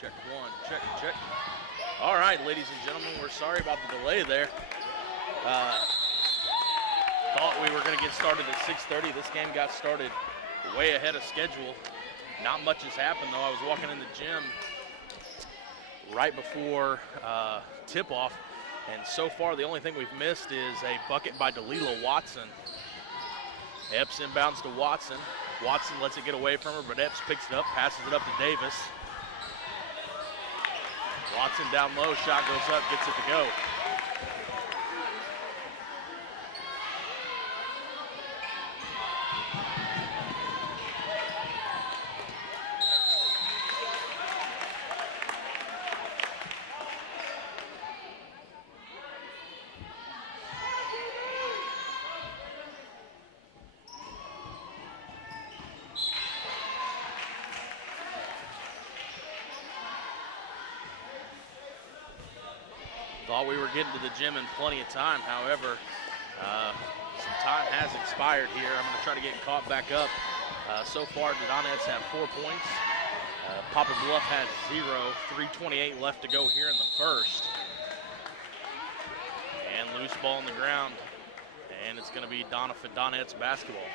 Check one, check. All right, ladies and gentlemen, we're sorry about the delay there. Thought we were going to get started at 6:30. This game got started way ahead of schedule. Not much has happened, though. I was walking in the gym right before tip-off, and so far the only thing we've missed is a bucket by Delila Watson. Epps inbounds to Watson. Watson lets it get away from her, but Epps picks it up, passes it up to Davis. Watson down low, shot goes up, gets it to go. Thought we were getting to the gym in plenty of time. However, some time has expired here. I'm going to try to get caught back up. So far, the Donettes have 4 points. Poplar Bluff has 0. 3:28 left to go here in the first. And loose ball on the ground. And it's going to be Donettes basketball.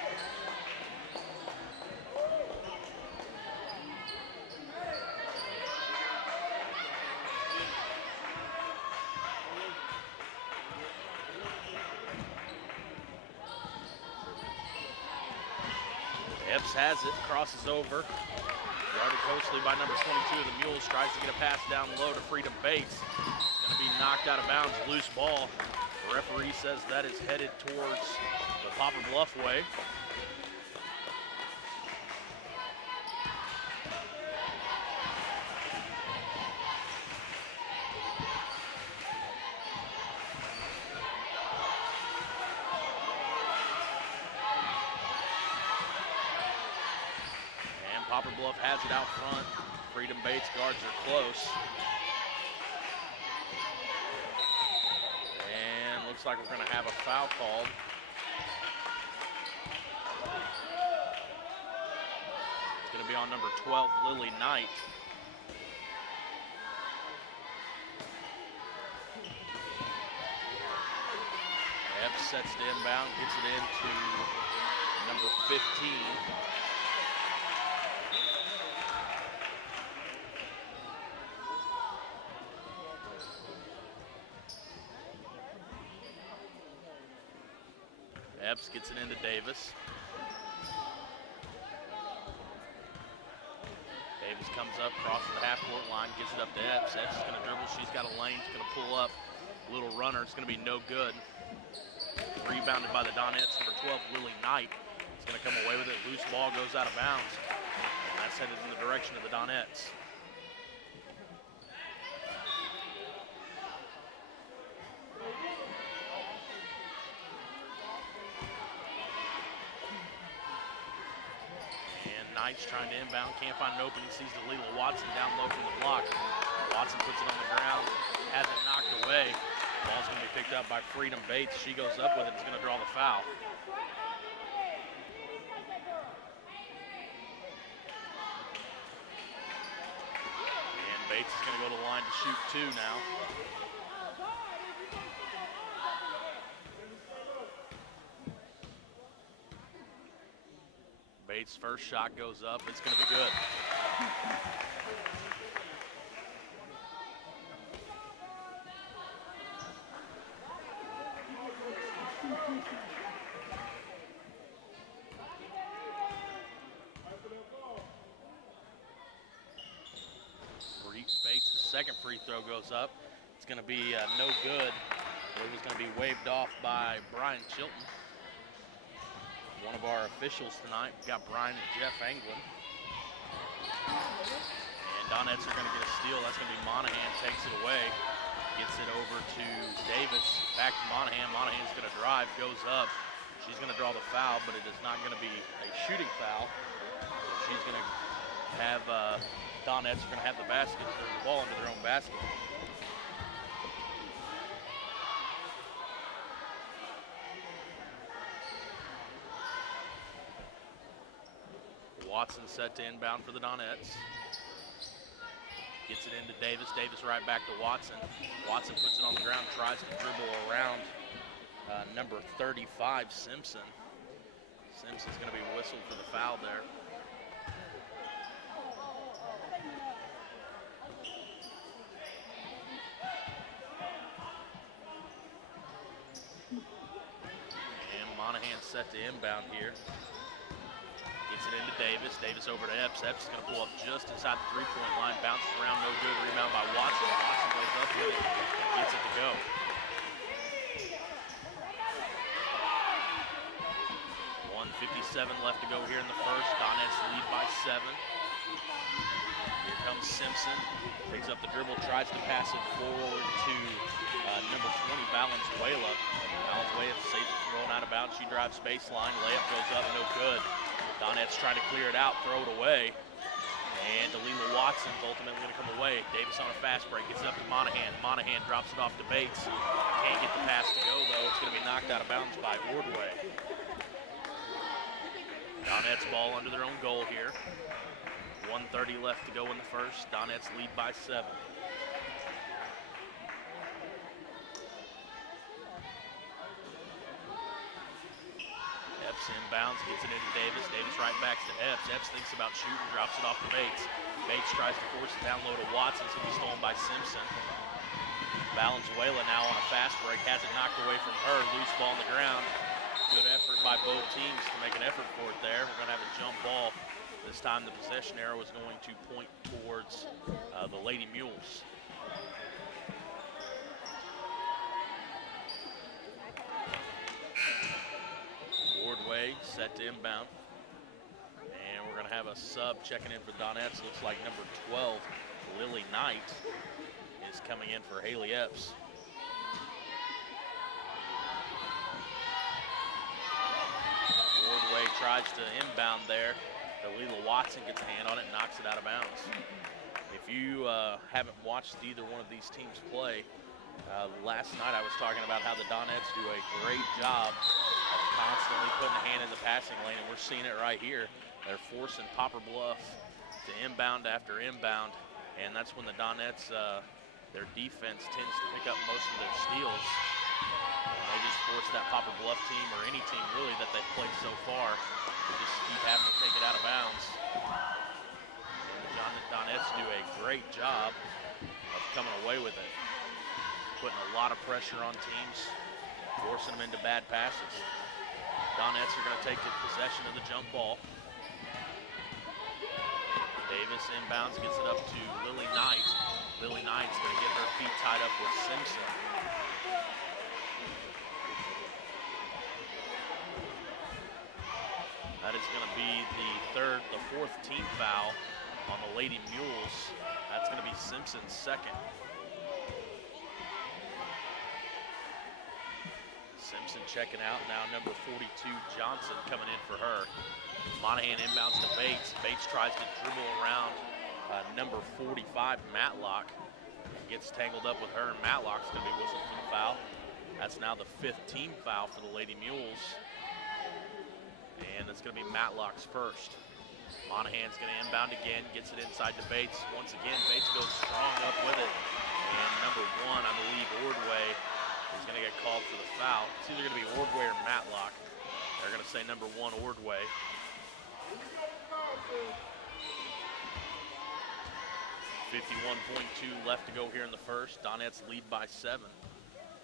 Epps has it, crosses over. Guarded closely by number 22 of the Mules. Tries to get a pass down low to Freedom Bates. It's going to be knocked out of bounds, loose ball. The referee says that is headed towards the Poplar Bluff way. Poplar Bluff has it out front. Freedom Bates guards are close. And looks like we're going to have a foul called. It's going to be on number 12, Lily Knight. Epps sets it inbound, gets it into number 15. Epps gets it into Davis. Davis comes up, crosses the half-court line, gives it up to Epps. Epps is going to dribble. She's got a lane. She's going to pull up. Little runner. It's going to be no good. Rebounded by the Donettes. Number 12, Lily Knight. It's going to come away with it. Loose ball goes out of bounds. And that's headed in the direction of the Donettes. Knight's trying to inbound, can't find an opening, sees Delila Watson down low from the block. Watson puts it on the ground, has it knocked away. Ball's going to be picked up by Freedom Bates. She goes up with it, it's going to draw the foul. And Bates is going to go to the line to shoot 2 now. Bates' first shot goes up. It's going to be good. Bates' second free throw goes up. It's going to be no good. It was going to be waved off by Brian Chilton. One of our officials tonight. We've got Brian and Jeff Anglin. And Donettes are going to get a steal. That's going to be Monahan, takes it away. Gets it over to Davis. Back to Monahan. Monahan's going to drive, goes up. She's going to draw the foul, but it is not going to be a shooting foul. So she's going to have, Donettes are going to have the basket, or the ball into their own basket. Watson set to inbound for the Donettes. Gets it into Davis. Davis right back to Watson. Watson puts it on the ground, tries to dribble around number 35, Simpson. Simpson's going to be whistled for the foul there. And Monahan set to inbound here. Gets it into Davis. Davis over to Epps. Epps is going to pull up just inside the three-point line. Bounces around, no good. Rebound by Watson. Watson goes up with it and gets it to go. 1:57 left to go here in the first. Donettes lead by 7. Here comes Simpson. Picks up the dribble, tries to pass it forward to number 20, Valenzuela. Valenzuela saves it from going out of bounds. She drives baseline. Layup goes up, no good. Donettes trying to clear it out, throw it away. And Delila Watson's ultimately going to come away. Davis on a fast break, gets it up to Monahan. Monahan drops it off to Bates. Can't get the pass to go, though. It's going to be knocked out of bounds by Ordway. Donettes ball under their own goal here. 1:30 left to go in the first. Donettes lead by 7. Epps inbounds, gets it into Davis. Davis right back to Epps. Epps thinks about shooting, drops it off to Bates. Bates tries to force it down low to Watson. It's going to be stolen by Simpson. Valenzuela now on a fast break, has it knocked away from her. Loose ball on the ground. Good effort by both teams to make an effort for it there. We're going to have a jump ball. This time the possession arrow is going to point towards the Lady Mules. Ordway set to inbound. And we're going to have a sub checking in for Donettes. Looks like number 12, Lily Knight, is coming in for Haley Epps. Ordway tries to inbound there. Delila Watson gets a hand on it and knocks it out of bounds. If you haven't watched either one of these teams play, last night I was talking about how the Donettes do a great job of constantly putting a hand in the passing lane, and we're seeing it right here. They're forcing Poplar Bluff to inbound after inbound, and that's when the Donettes, their defense tends to pick up most of their steals. They just force that Poplar Bluff team, or any team really that they've played so far, to just keep having to take it out of bounds. And the Donettes do a great job of coming away with it, putting a lot of pressure on teams, forcing them into bad passes. Donettes are going to take possession of the jump ball. Davis inbounds, gets it up to Lily Knight. Lily Knight's going to get her feet tied up with Simpson. That is going to be the fourth team foul on the Lady Mules. That's going to be Simpson's second. Simpson checking out now. Number 42, Johnson, coming in for her. Monahan inbounds to Bates. Bates tries to dribble around number 45, Matlock. Gets tangled up with her, and Matlock's going to be whistled for the foul. That's now the 5th team foul for the Lady Mules. And it's going to be Matlock's first. Monahan's going to inbound again, gets it inside to Bates. Once again, Bates goes strong up with it. And number 1, I believe, Ordway, is going to get called for the foul. It's either going to be Ordway or Matlock. They're going to say number 1, Ordway. .2 left to go here in the first. Donettes lead by 7.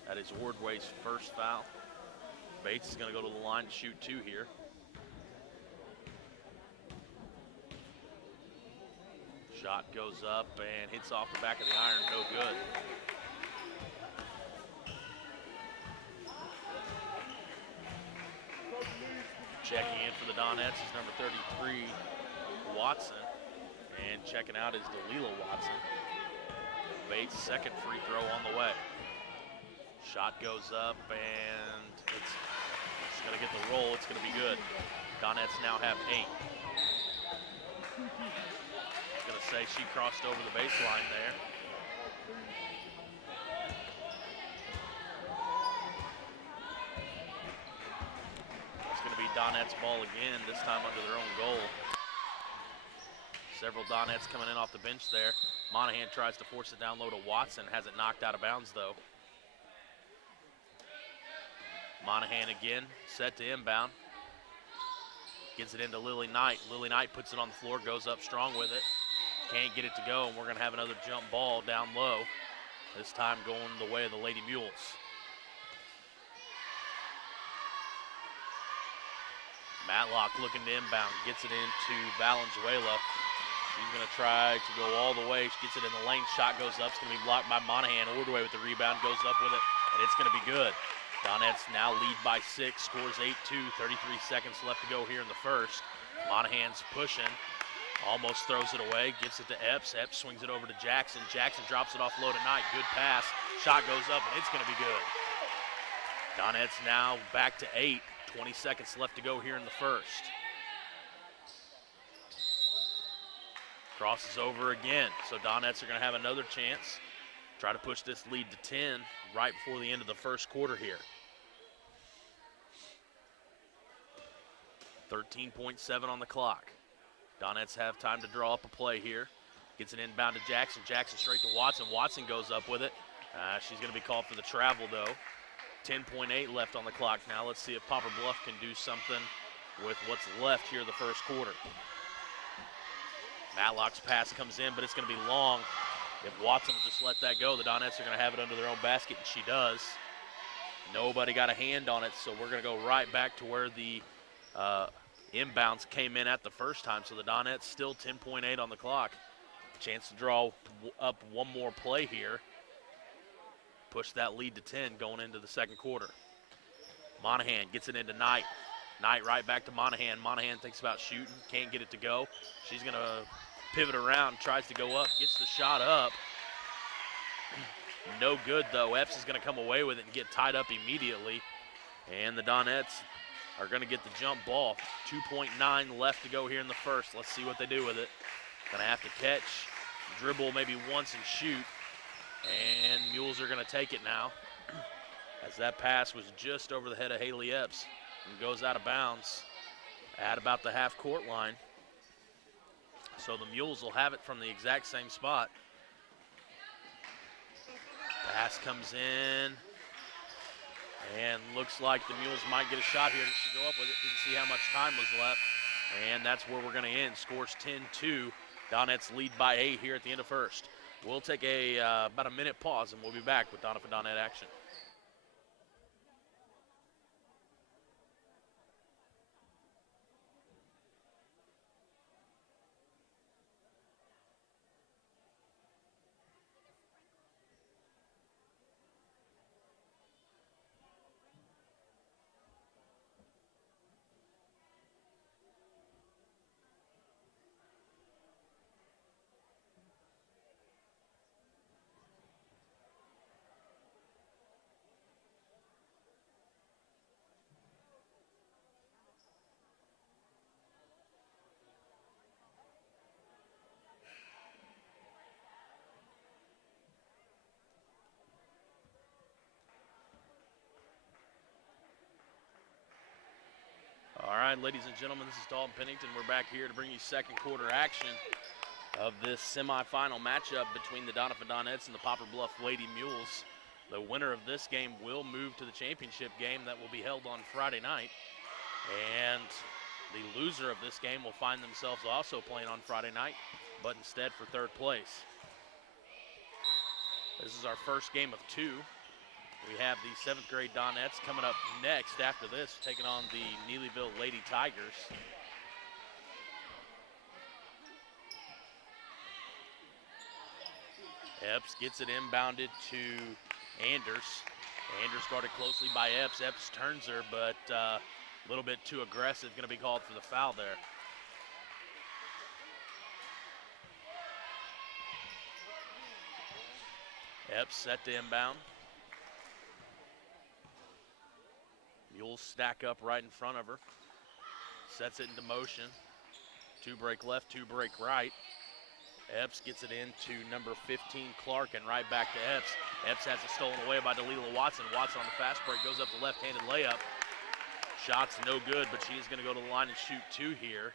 That is Ordway's first foul. Bates is going to go to the line to shoot 2 here. Shot goes up and hits off the back of the iron, no good. Checking in for the Donettes is number 33, Watson. And checking out is Delila Watson. Bates' second free throw on the way. Shot goes up and it's going to get the roll. It's going to be good. Donettes now have 8. Going to say she crossed over the baseline there. It's going to be Donettes' ball again, this time under their own goal. Several Donettes coming in off the bench there. Monahan tries to force it down low to Watson, has it knocked out of bounds though. Monahan again, set to inbound. Gets it into Lily Knight. Lily Knight puts it on the floor, goes up strong with it. Can't get it to go, and we're gonna have another jump ball down low. This time going the way of the Lady Mules. Matlock looking to inbound, gets it into Valenzuela. She's gonna try to go all the way. She gets it in the lane, shot goes up. It's gonna be blocked by Monahan. Ordway with the rebound, goes up with it, and it's gonna be good. Donettes now lead by 6, scores 8-2, 33 seconds left to go here in the first. Monahan's pushing, almost throws it away, gets it to Epps. Epps swings it over to Jackson. Jackson drops it off low tonight. Good pass. Shot goes up, and it's going to be good. Donettes now back to 8, 20 seconds left to go here in the first. Crosses over again, so Donettes are going to have another chance. Try to push this lead to 10 right before the end of the first quarter here. 13.7 on the clock. Donettes have time to draw up a play here. Gets it inbound to Jackson. Jackson straight to Watson. Watson goes up with it. She's going to be called for the travel, though. 10.8 left on the clock now. Let's see if Poplar Bluff can do something with what's left here the first quarter. Matlock's pass comes in, but it's going to be long. If Watson will just let that go, the Donettes are going to have it under their own basket, and she does. Nobody got a hand on it, so we're going to go right back to where the inbounds came in at the first time. So the Donettes still 10.8 on the clock. Chance to draw up one more play here. Push that lead to 10 going into the second quarter. Monahan gets it into Knight. Knight right back to Monahan. Monahan thinks about shooting, can't get it to go. She's going to pivot around, tries to go up, gets the shot up. No good, though. Epps is going to come away with it and get tied up immediately. And the Donettes are going to get the jump ball. 2.9 left to go here in the first. Let's see what they do with it. Going to have to catch, dribble maybe once and shoot. And Mules are going to take it now, as that pass was just over the head of Haley Epps and goes out of bounds at about the half-court line. So the Mules will have it from the exact same spot. Pass comes in, and looks like the Mules might get a shot here to go up with it. Didn't see how much time was left, and that's where we're going to end. Scores 10-2. Donettes lead by 8 here at the end of first. We'll take about a minute pause, and we'll be back with Doniphan Donette action. All right, ladies and gentlemen, this is Dalton Pennington. We're back here to bring you second quarter action of this semifinal matchup between the Doniphan Donettes and the Poplar Bluff Lady Mules. The winner of this game will move to the championship game that will be held on Friday night. And the loser of this game will find themselves also playing on Friday night, but instead for third place. This is our first game of 2. We have the 7th grade Donettes coming up next after this, taking on the Neelyville Lady Tigers. Epps gets it inbounded to Anders. Anders guarded closely by Epps. Epps turns her, but a little bit too aggressive. Going to be called for the foul there. Epps set to inbound. Mules stack up right in front of her. Sets it into motion. 2 break left, 2 break right. Epps gets it into number 15, Clark, and right back to Epps. Epps has it stolen away by Delilah Watson. Watson on the fast break goes up the left-handed layup. Shot's no good, but she is going to go to the line and shoot 2 here.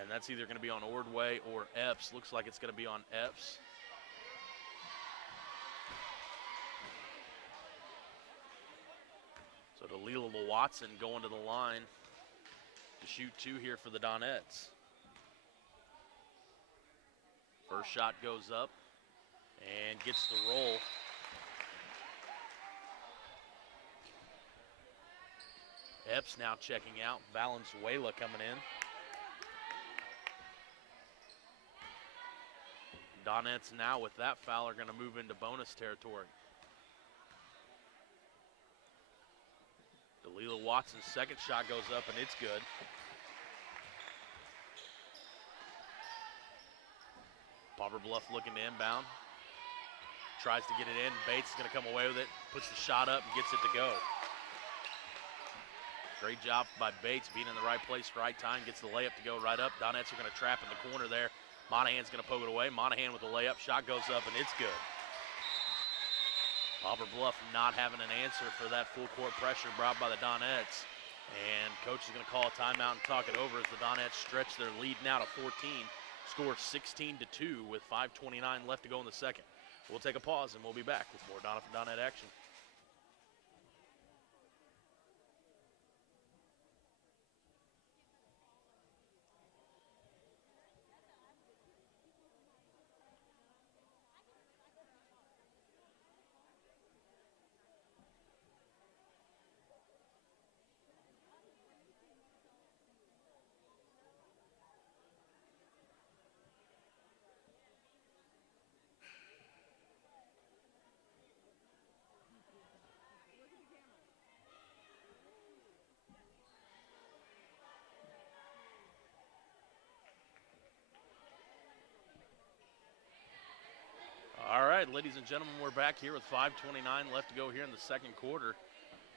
And that's either going to be on Ordway or Epps. Looks like it's going to be on Epps. So Neelyville Watson going to the line to shoot 2 here for the Donettes. First shot goes up and gets the roll. Epps now checking out. Valenzuela coming in. Donettes now with that foul are going to move into bonus territory. Neelyville Watson's second shot goes up and it's good. Poplar Bluff looking to inbound. Tries to get it in. Bates is going to come away with it. Puts the shot up and gets it to go. Great job by Bates being in the right place, right time. Gets the layup to go right up. Donettes are going to trap in the corner there. Monahan's going to poke it away. Monahan with the layup. Shot goes up and it's good. Poplar Bluff not having an answer for that full court pressure brought by the Donettes. And coach is going to call a timeout and talk it over as the Donettes stretch their lead now to 14. Score 16-2 with 5:29 left to go in the second. We'll take a pause and we'll be back with more Donette action. All right, ladies and gentlemen, we're back here with 5:29 left to go here in the second quarter.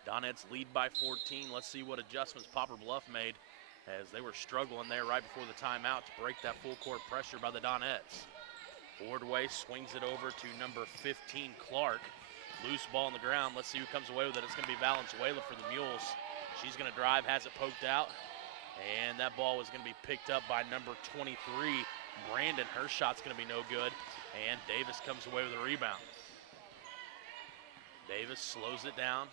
Donettes lead by 14. Let's see what adjustments Poplar Bluff made as they were struggling there right before the timeout to break that full court pressure by the Donettes. Ordway swings it over to number 15, Clark. Loose ball on the ground. Let's see who comes away with it. It's going to be Valenzuela for the Mules. She's going to drive, has it poked out, and that ball was going to be picked up by number 23, Brandon. Her shot's going to be no good. And Davis comes away with a rebound. Davis slows it down.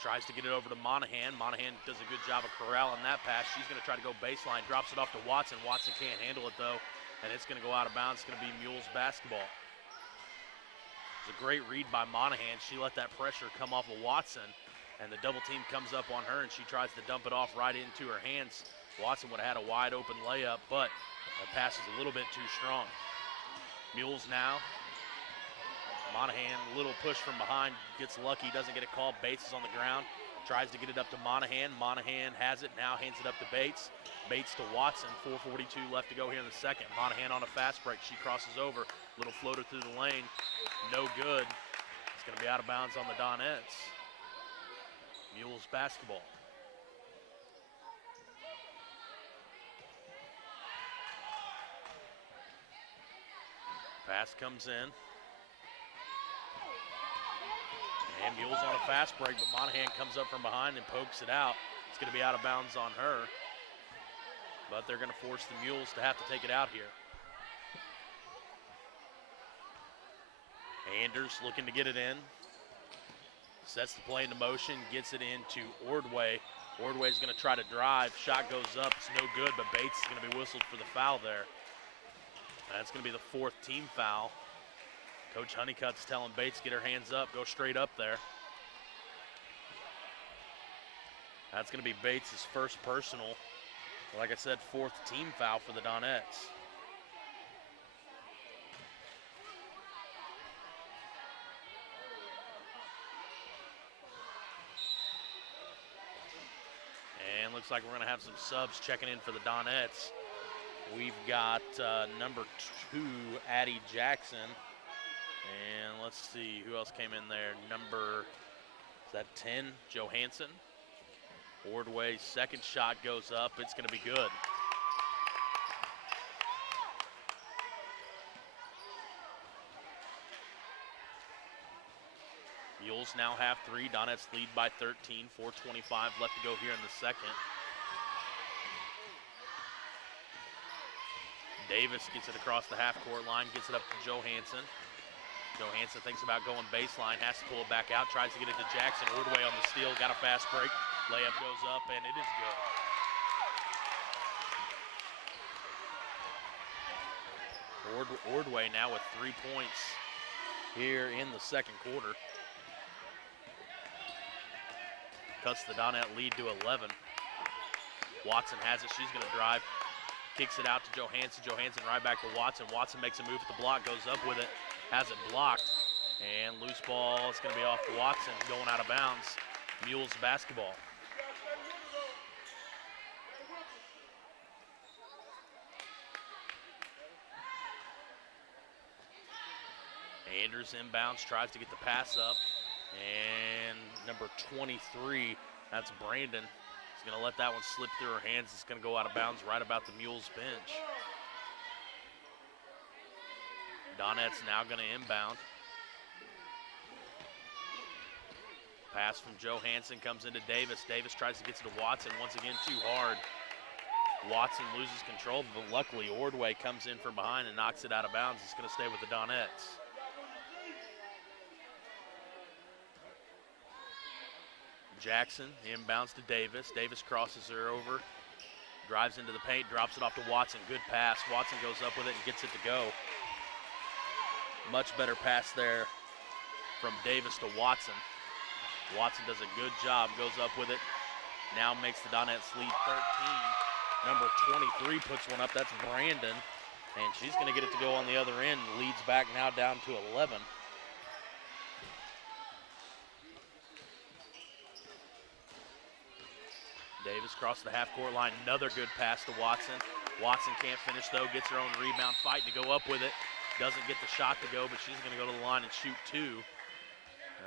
Tries to get it over to Monahan. Monahan does a good job of corralling that pass. She's going to try to go baseline. Drops it off to Watson. Watson can't handle it, though. And it's going to go out of bounds. It's going to be Mules basketball. It's a great read by Monahan. She let that pressure come off of Watson. And the double team comes up on her, and she tries to dump it off right into her hands. Watson would have had a wide open layup, but the pass is a little bit too strong. Mules now. Monahan, a little push from behind, gets lucky, doesn't get a call. Bates is on the ground, tries to get it up to Monahan. Monahan has it, now hands it up to Bates. Bates to Watson, 4:42 left to go here in the second. Monahan on a fast break, she crosses over. Little floater through the lane, no good. It's going to be out of bounds on the Donettes. Mules basketball. Pass comes in. And Mules on a fast break, but Monahan comes up from behind and pokes it out. It's going to be out of bounds on her. But they're going to force the Mules to have to take it out here. Anders looking to get it in. Sets the play into motion, gets it into Ordway. Ordway's going to try to drive. Shot goes up, it's no good, but Bates is going to be whistled for the foul there. That's going to be the fourth team foul. Coach Honeycutt's telling Bates, get her hands up, go straight up there. That's going to be Bates' first personal. Like I said, fourth team foul for the Donettes. And looks like we're going to have some subs checking in for the Donettes. We've got number 2, Addie Jackson. And let's see who else came in there. Is that 10, Johansson. Ordway's second shot goes up. It's going to be good. Mules now have 3. Donettes lead by 13. 4:25 left to go here in the second. Davis gets it across the half-court line, gets it up to Johansson. Johansson thinks about going baseline, has to pull it back out, tries to get it to Jackson. Ordway on the steal, got a fast break. Layup goes up, and it is good. Ordway now with 3 points here in the second quarter. Cuts the Donette lead to 11. Watson has it, she's gonna drive. Kicks it out to Johansson. Johansson right back to Watson. Watson makes a move at the block, goes up with it, has it blocked. And loose ball is gonna be off Watson, going out of bounds. Mules basketball. Andrews inbounds, tries to get the pass up. And number 23, that's Brandon. He's gonna let that one slip through her hands. It's gonna go out of bounds right about the Mules bench. Donette's now gonna inbound. Pass from Johansson comes into Davis. Davis tries to get to Watson, once again too hard. Watson loses control, but luckily Ordway comes in from behind and knocks it out of bounds. It's gonna stay with the Donettes. Jackson inbounds to Davis. Davis crosses her over, drives into the paint, drops it off to Watson. Good pass. Watson goes up with it and gets it to go. Much better pass there from Davis to Watson. Watson does a good job, goes up with it. Now makes the Donettes lead 13. Number 23 puts one up. That's Brandon. And she's going to get it to go on the other end. Leads back now down to 11. Davis across the half-court line. Another good pass to Watson. Watson can't finish, though. Gets her own rebound, fight to go up with it. Doesn't get the shot to go, but she's going to go to the line and shoot two.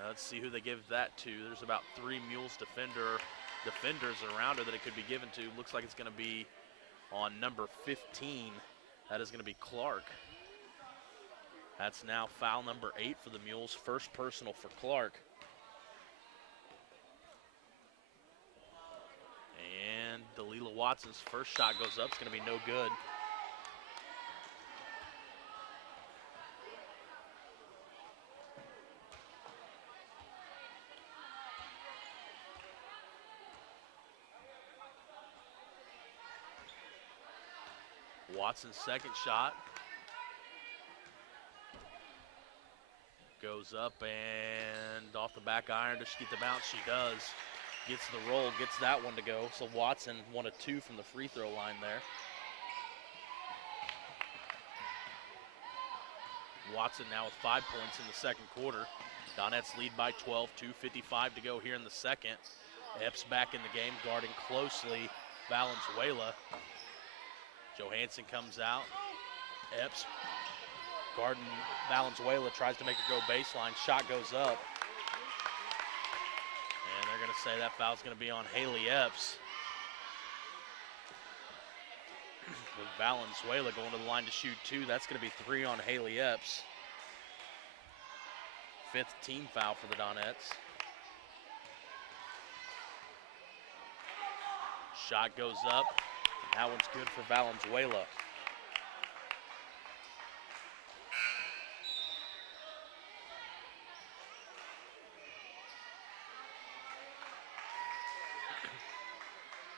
Let's see who they give that to. There's about 3 Mules defenders around her that it could be given to. Looks like it's going to be on number 15. That is going to be Clark. That's now foul number 8 for the Mules. First personal for Clark. And Delilah Watson's first shot goes up. It's going to be no good. Watson's second shot goes up and off the back iron. Does she get the bounce? She does. Gets the roll, gets that one to go. So Watson 1 of 2 from the free throw line there. Watson now with 5 points in the second quarter. Donettes lead by 12, 2:55 to go here in the second. Epps back in the game, guarding closely Valenzuela. Johansson comes out. Epps guarding Valenzuela, tries to make her go baseline. Shot goes up. And they're going to say that foul's going to be on Haley Epps. With Valenzuela going to the line to shoot 2, that's going to be 3 on Haley Epps. 5th team foul for the Donettes. Shot goes up. That one's good for Valenzuela.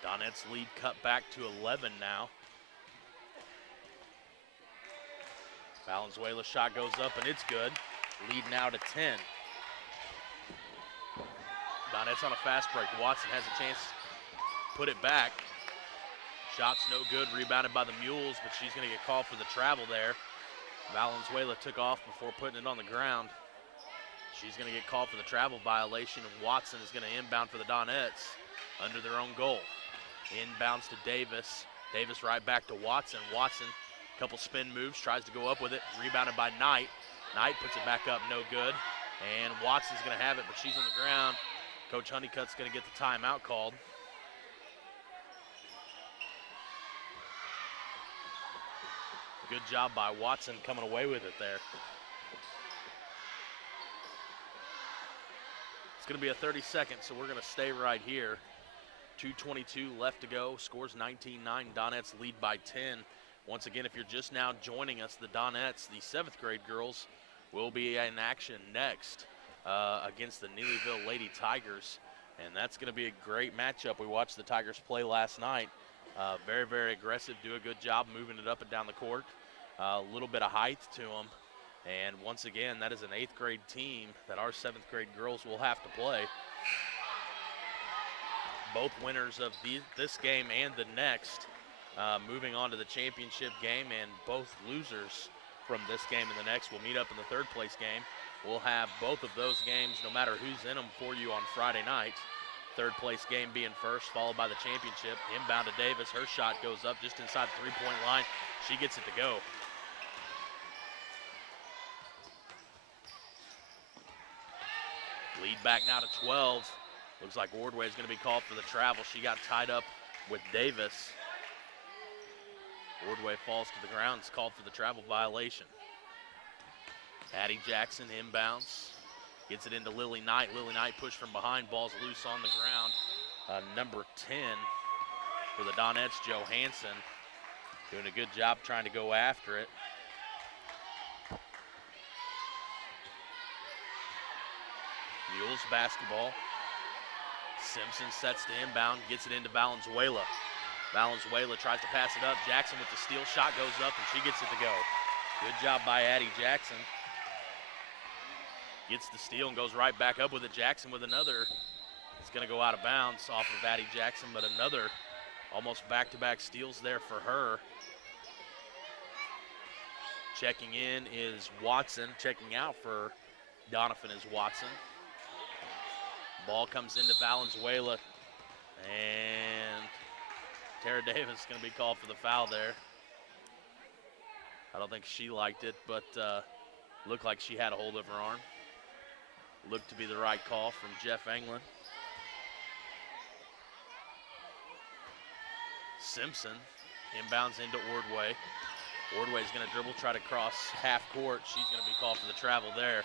Donettes lead cut back to 11 now. Valenzuela's shot goes up and it's good. Lead now to 10. Donettes on a fast break. Watson has a chance to put it back. Shot's no good, rebounded by the Mules, but she's going to get called for the travel there. Valenzuela took off before putting it on the ground. She's going to get called for the travel violation, and Watson is going to inbound for the Donettes under their own goal. Inbounds to Davis. Davis right back to Watson. Watson, couple spin moves, tries to go up with it, rebounded by Knight. Knight puts it back up, no good. And Watson's going to have it, but she's on the ground. Coach Honeycutt's going to get the timeout called. Good job by Watson coming away with it there. It's going to be a 30-second, so we're going to stay right here. 2:22 left to go. Scores 19-9. Donettes lead by 10. Once again, if you're just now joining us, the Donettes, the 7th grade girls, will be in action next against the Neelyville Lady Tigers. And that's going to be a great matchup. We watched the Tigers play last night. Very, very aggressive, do a good job moving it up and down the court. A little bit of height to them. And once again, that is an 8th grade team that our 7th grade girls will have to play. Both winners of this game and the next moving on to the championship game, and both losers from this game and the next will meet up in the 3rd place game. We'll have both of those games, no matter who's in them, for you on Friday night. 3rd place game being first, followed by the championship. Inbound to Davis. Her shot goes up just inside the 3-point line. She gets it to go. Lead back now to 12. Looks like Ordway is going to be called for the travel. She got tied up with Davis. Ordway falls to the ground. It's called for the travel violation. Addie Jackson inbounds. Gets it into Lily Knight. Lily Knight pushed from behind. Ball's loose on the ground. Number 10 for the Donettes, Johansson, doing a good job trying to go after it. Mules basketball. Simpson sets the inbound, gets it into Valenzuela. Valenzuela tries to pass it up. Jackson with the steal. Shot goes up, and she gets it to go. Good job by Addie Jackson. Gets the steal and goes right back up with it. Jackson with another. It's going to go out of bounds off of Addie Jackson, but another almost back-to-back steals there for her. Checking in is Watson. Checking out for Donovan is Watson. Ball comes into Valenzuela, and Tara Davis is going to be called for the foul there. I don't think she liked it, but looked like she had a hold of her arm. Looked to be the right call from Jeff Englund. Simpson inbounds into Ordway. Ordway's going to dribble, try to cross half court. She's going to be called for the travel there.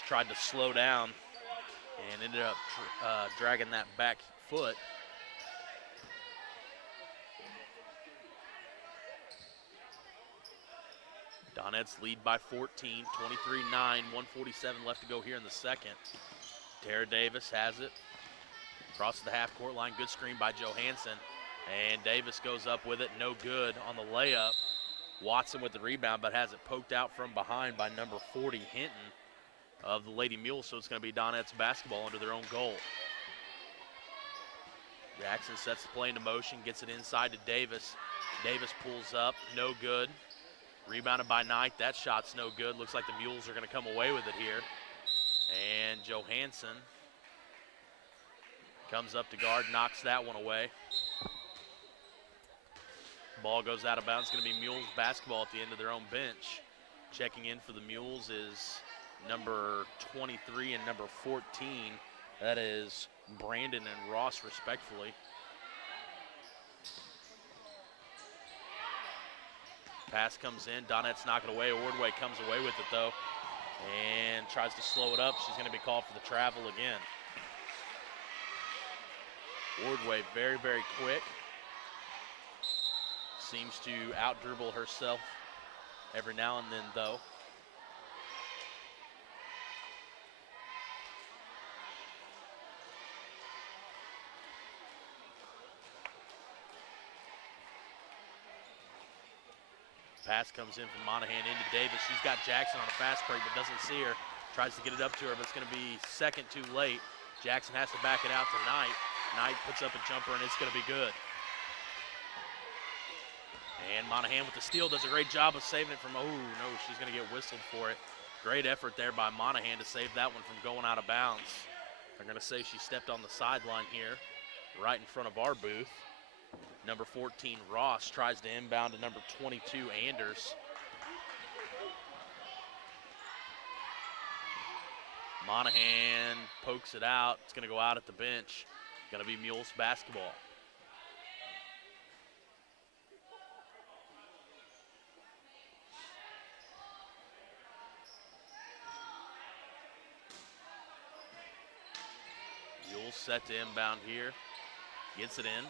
She tried to slow down and ended up dragging that back foot. Donettes lead by 14, 23-9, 1:47 left to go here in the second. Tara Davis has it. Crosses the half-court line, good screen by Johansson. And Davis goes up with it, no good on the layup. Watson with the rebound, but has it poked out from behind by number 40, Hinton, of the Lady Mules, so it's going to be Donettes basketball under their own goal. Jackson sets the play into motion, gets it inside to Davis. Davis pulls up, no good. Rebounded by Knight. That shot's no good. Looks like the Mules are going to come away with it here. And Johansson comes up to guard, knocks that one away. Ball goes out of bounds. It's going to be Mules basketball at the end of their own bench. Checking in for the Mules is number 23 and number 14. That is Brandon and Ross, respectfully. Pass comes in. Donettes knock it away. Ordway comes away with it, though, and tries to slow it up. She's going to be called for the travel again. Ordway very, very quick. Seems to out-dribble herself every now and then, though. Pass comes in from Monahan into Davis. She's got Jackson on a fast break, but doesn't see her. Tries to get it up to her, but it's going to be second too late. Jackson has to back it out to Knight. Knight puts up a jumper, and it's going to be good. And Monahan with the steal does a great job of saving it from, oh, no, she's going to get whistled for it. Great effort there by Monahan to save that one from going out of bounds. They're going to say she stepped on the sideline here, right in front of our booth. Number 14, Ross, tries to inbound to number 22, Anders. Monahan pokes it out. It's going to go out at the bench. Going to be Mules basketball. Mules set to inbound here. Gets it in.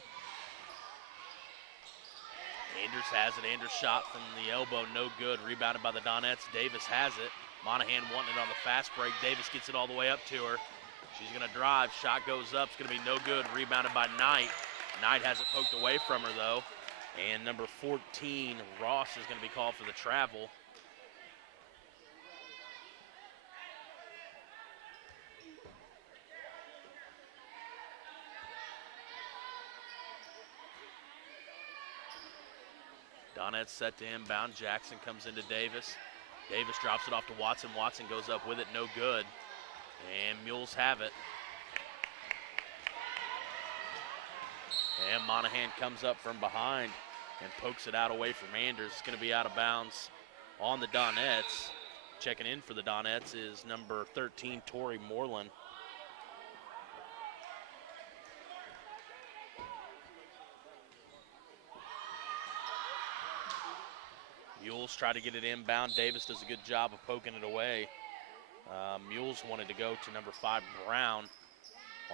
Anders has it. Anders shot from the elbow, no good. Rebounded by the Donettes. Davis has it. Monahan wanting it on the fast break. Davis gets it all the way up to her. She's going to drive. Shot goes up. It's going to be no good. Rebounded by Knight. Knight has it poked away from her, though. And number 14, Ross, is going to be called for the travel. Donettes set to inbound. Jackson comes into Davis. Davis drops it off to Watson. Watson goes up with it, no good. And Mules have it. And Monahan comes up from behind and pokes it out away from Anders. It's going to be out of bounds on the Donettes. Checking in for the Donettes is number 13, Tori Moreland. Mules try to get it inbound. Davis does a good job of poking it away. Mules wanted to go to number 5, Brown,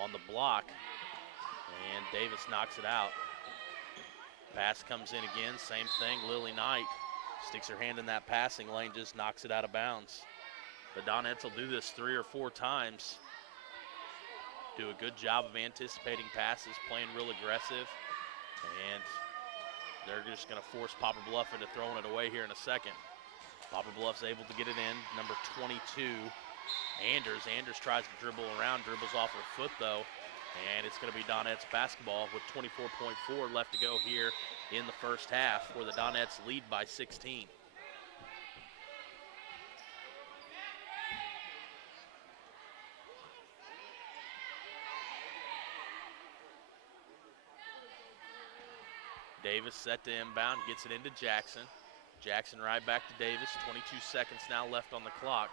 on the block. And Davis knocks it out. Pass comes in again, same thing. Lily Knight sticks her hand in that passing lane, just knocks it out of bounds. The Donettes will do this 3 or 4 times. Do a good job of anticipating passes, playing real aggressive. And they're just going to force Poplar Bluff into throwing it away here in a second. Poplar Bluff's able to get it in. Number 22, Anders. Anders tries to dribble around, dribbles off her foot though. And it's going to be Donettes basketball with 24.4 left to go here in the first half, where the Donettes lead by 16. Davis set to inbound, gets it into Jackson. Jackson right back to Davis. 22 seconds now left on the clock.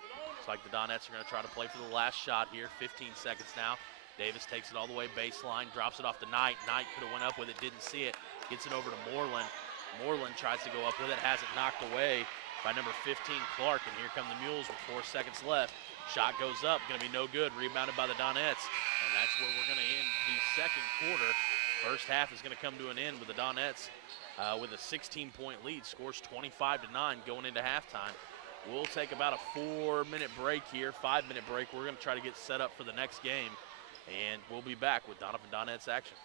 Looks like the Donettes are going to try to play for the last shot here. 15 seconds now. Davis takes it all the way baseline, drops it off to Knight. Knight could have went up with it, didn't see it. Gets it over to Moreland. Moreland tries to go up with it, has it knocked away by number 15, Clark. And here come the Mules with 4 seconds left. Shot goes up, going to be no good. Rebounded by the Donettes. And that's where we're going to end the second quarter. First half is going to come to an end with the Donettes with a 16-point lead. Scores 25-9 going into halftime. We'll take about a 4-minute break here, 5-minute break. We're going to try to get set up for the next game. And we'll be back with Donovan Donettes action.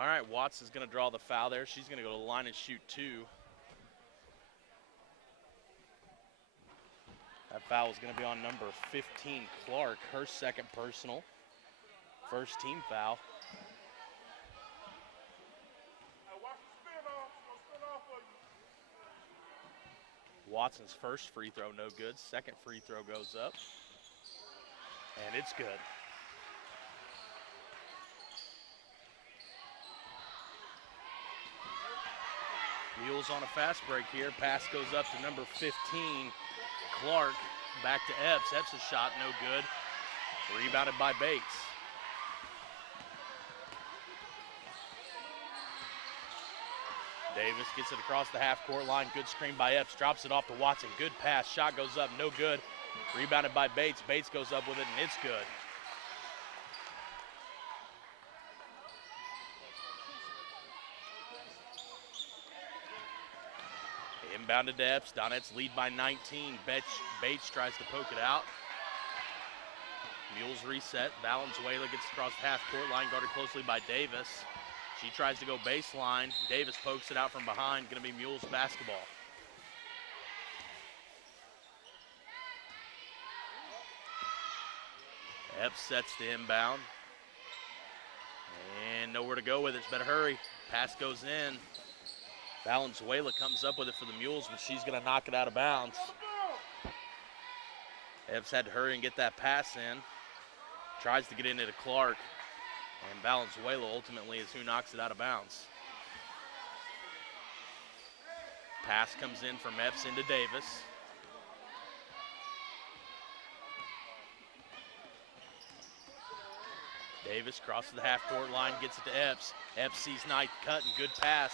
All right, Watts is going to draw the foul there. She's going to go to the line and shoot 2. That foul is going to be on number 15, Clark, her second personal. First team foul. Watson's first free throw, no good. Second free throw goes up, and it's good. Mules on a fast break here. Pass goes up to number 15, Clark. Back to Epps. Epps' shot, no good. Rebounded by Bates. Davis gets it across the half-court line. Good screen by Epps. Drops it off to Watson. Good pass. Shot goes up. No good. Rebounded by Bates. Bates goes up with it, and it's good. Inbounded to Epps. Donettes lead by 19. Bates tries to poke it out. Mules reset. Valenzuela gets across the half-court line, guarded closely by Davis. She tries to go baseline. Davis pokes it out from behind. Going to be Mules basketball. Epps sets the inbound. And nowhere to go with it. It's better hurry. Pass goes in. Valenzuela comes up with it for the Mules, but she's going to knock it out of bounds. Epps had to hurry and get that pass in. Tries to get into Clark. And Valenzuela ultimately is who knocks it out of bounds. Pass comes in from Epps into Davis. Davis crosses the half-court line, gets it to Epps. Epps sees Knight cut and good pass.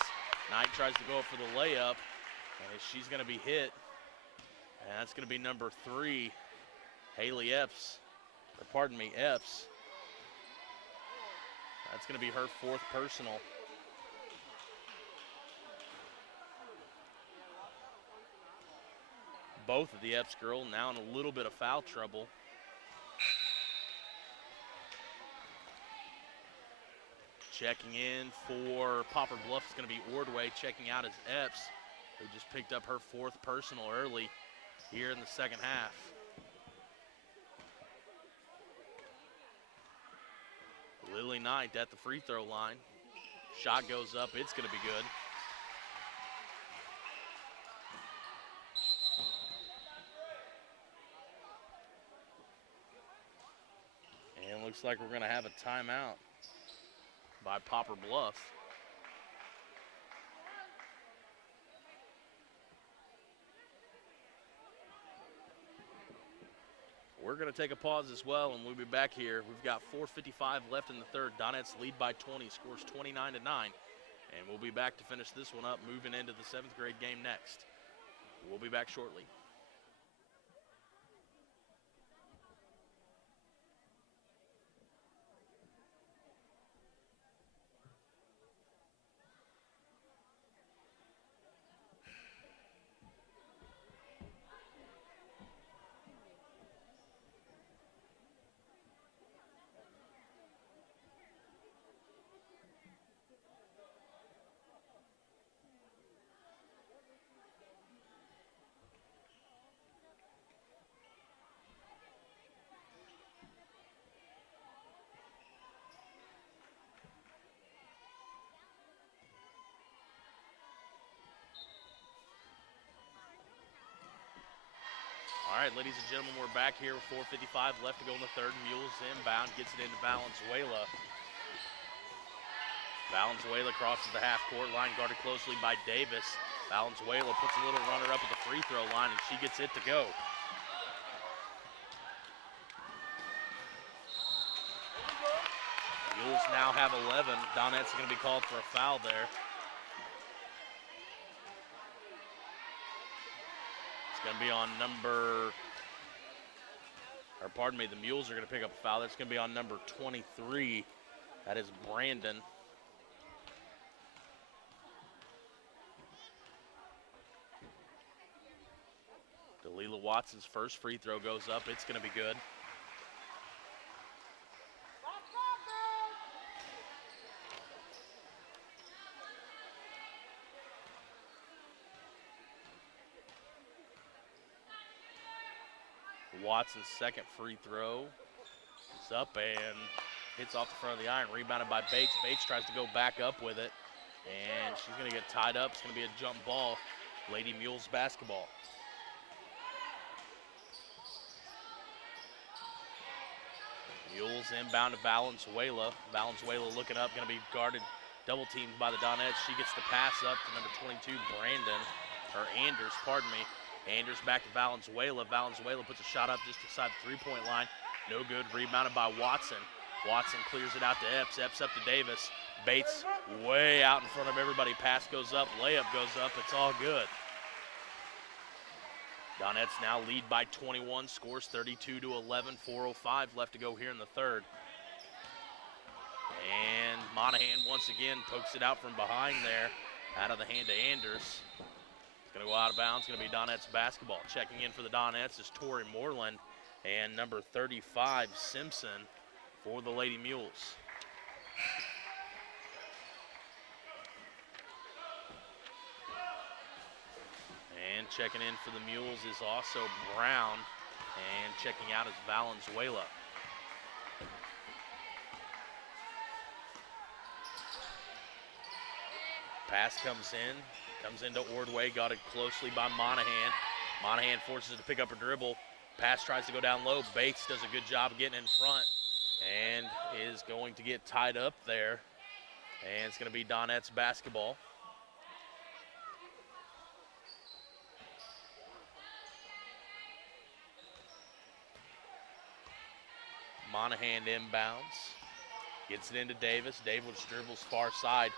Knight tries to go up for the layup, and she's going to be hit. And that's going to be number 3, Haley Epps. Or pardon me, Epps. That's going to be her 4th personal. Both of the Epps girls now in a little bit of foul trouble. Checking in for Poplar Bluff is going to be Ordway. Checking out is Epps, who just picked up her 4th personal early here in the second half. Lily Knight at the free throw line. Shot goes up, it's going to be good. And looks like we're going to have a timeout by Poplar Bluff. We're going to take a pause as well, and we'll be back here. We've got 4:55 left in the third. Donettes lead by 20, scores 29-9. And we'll be back to finish this one up, moving into the 7th grade game next. We'll be back shortly. All right, ladies and gentlemen, we're back here with 4:55 left to go in the third. Mules inbound, gets it into Valenzuela. Valenzuela crosses the half-court line, guarded closely by Davis. Valenzuela puts a little runner up at the free throw line, and she gets it to go. Mules now have 11. Donettes is going to be called for a foul there. Going to be on number, or pardon me, the Mules are going to pick up a foul. That's going to be on number 23. That is Brandon. Delilah Watson's first free throw goes up. It's going to be good. Watson's second free throw. It's up and hits off the front of the iron, rebounded by Bates. Bates tries to go back up with it, and she's going to get tied up. It's going to be a jump ball. Lady Mules basketball. Mules inbound to Valenzuela. Valenzuela looking up, going to be guarded, double teamed by the Donettes. She gets the pass up to number 22, Anders, pardon me. Anders back to Valenzuela. Valenzuela puts a shot up just inside the three-point line. No good, rebounded by Watson. Watson clears it out to Epps. Epps up to Davis. Bates way out in front of everybody. Pass goes up, layup goes up. It's all good. Donettes now lead by 21, scores 32-11, 4:05 left to go here in the third. And Monahan once again pokes it out from behind there, out of the hand of Anders. It's going to go out of bounds, going to be Donettes basketball. Checking in for the Donettes is Tori Moreland and number 35, Simpson, for the Lady Mules. And checking in for the Mules is also Brown, and checking out is Valenzuela. Pass comes into Ordway, got it closely by Monahan. Monahan forces it to pick up a dribble. Pass tries to go down low. Bates does a good job of getting in front and is going to get tied up there. And it's going to be Donettes basketball. Monahan inbounds, gets it into Davis. Davis dribbles far side,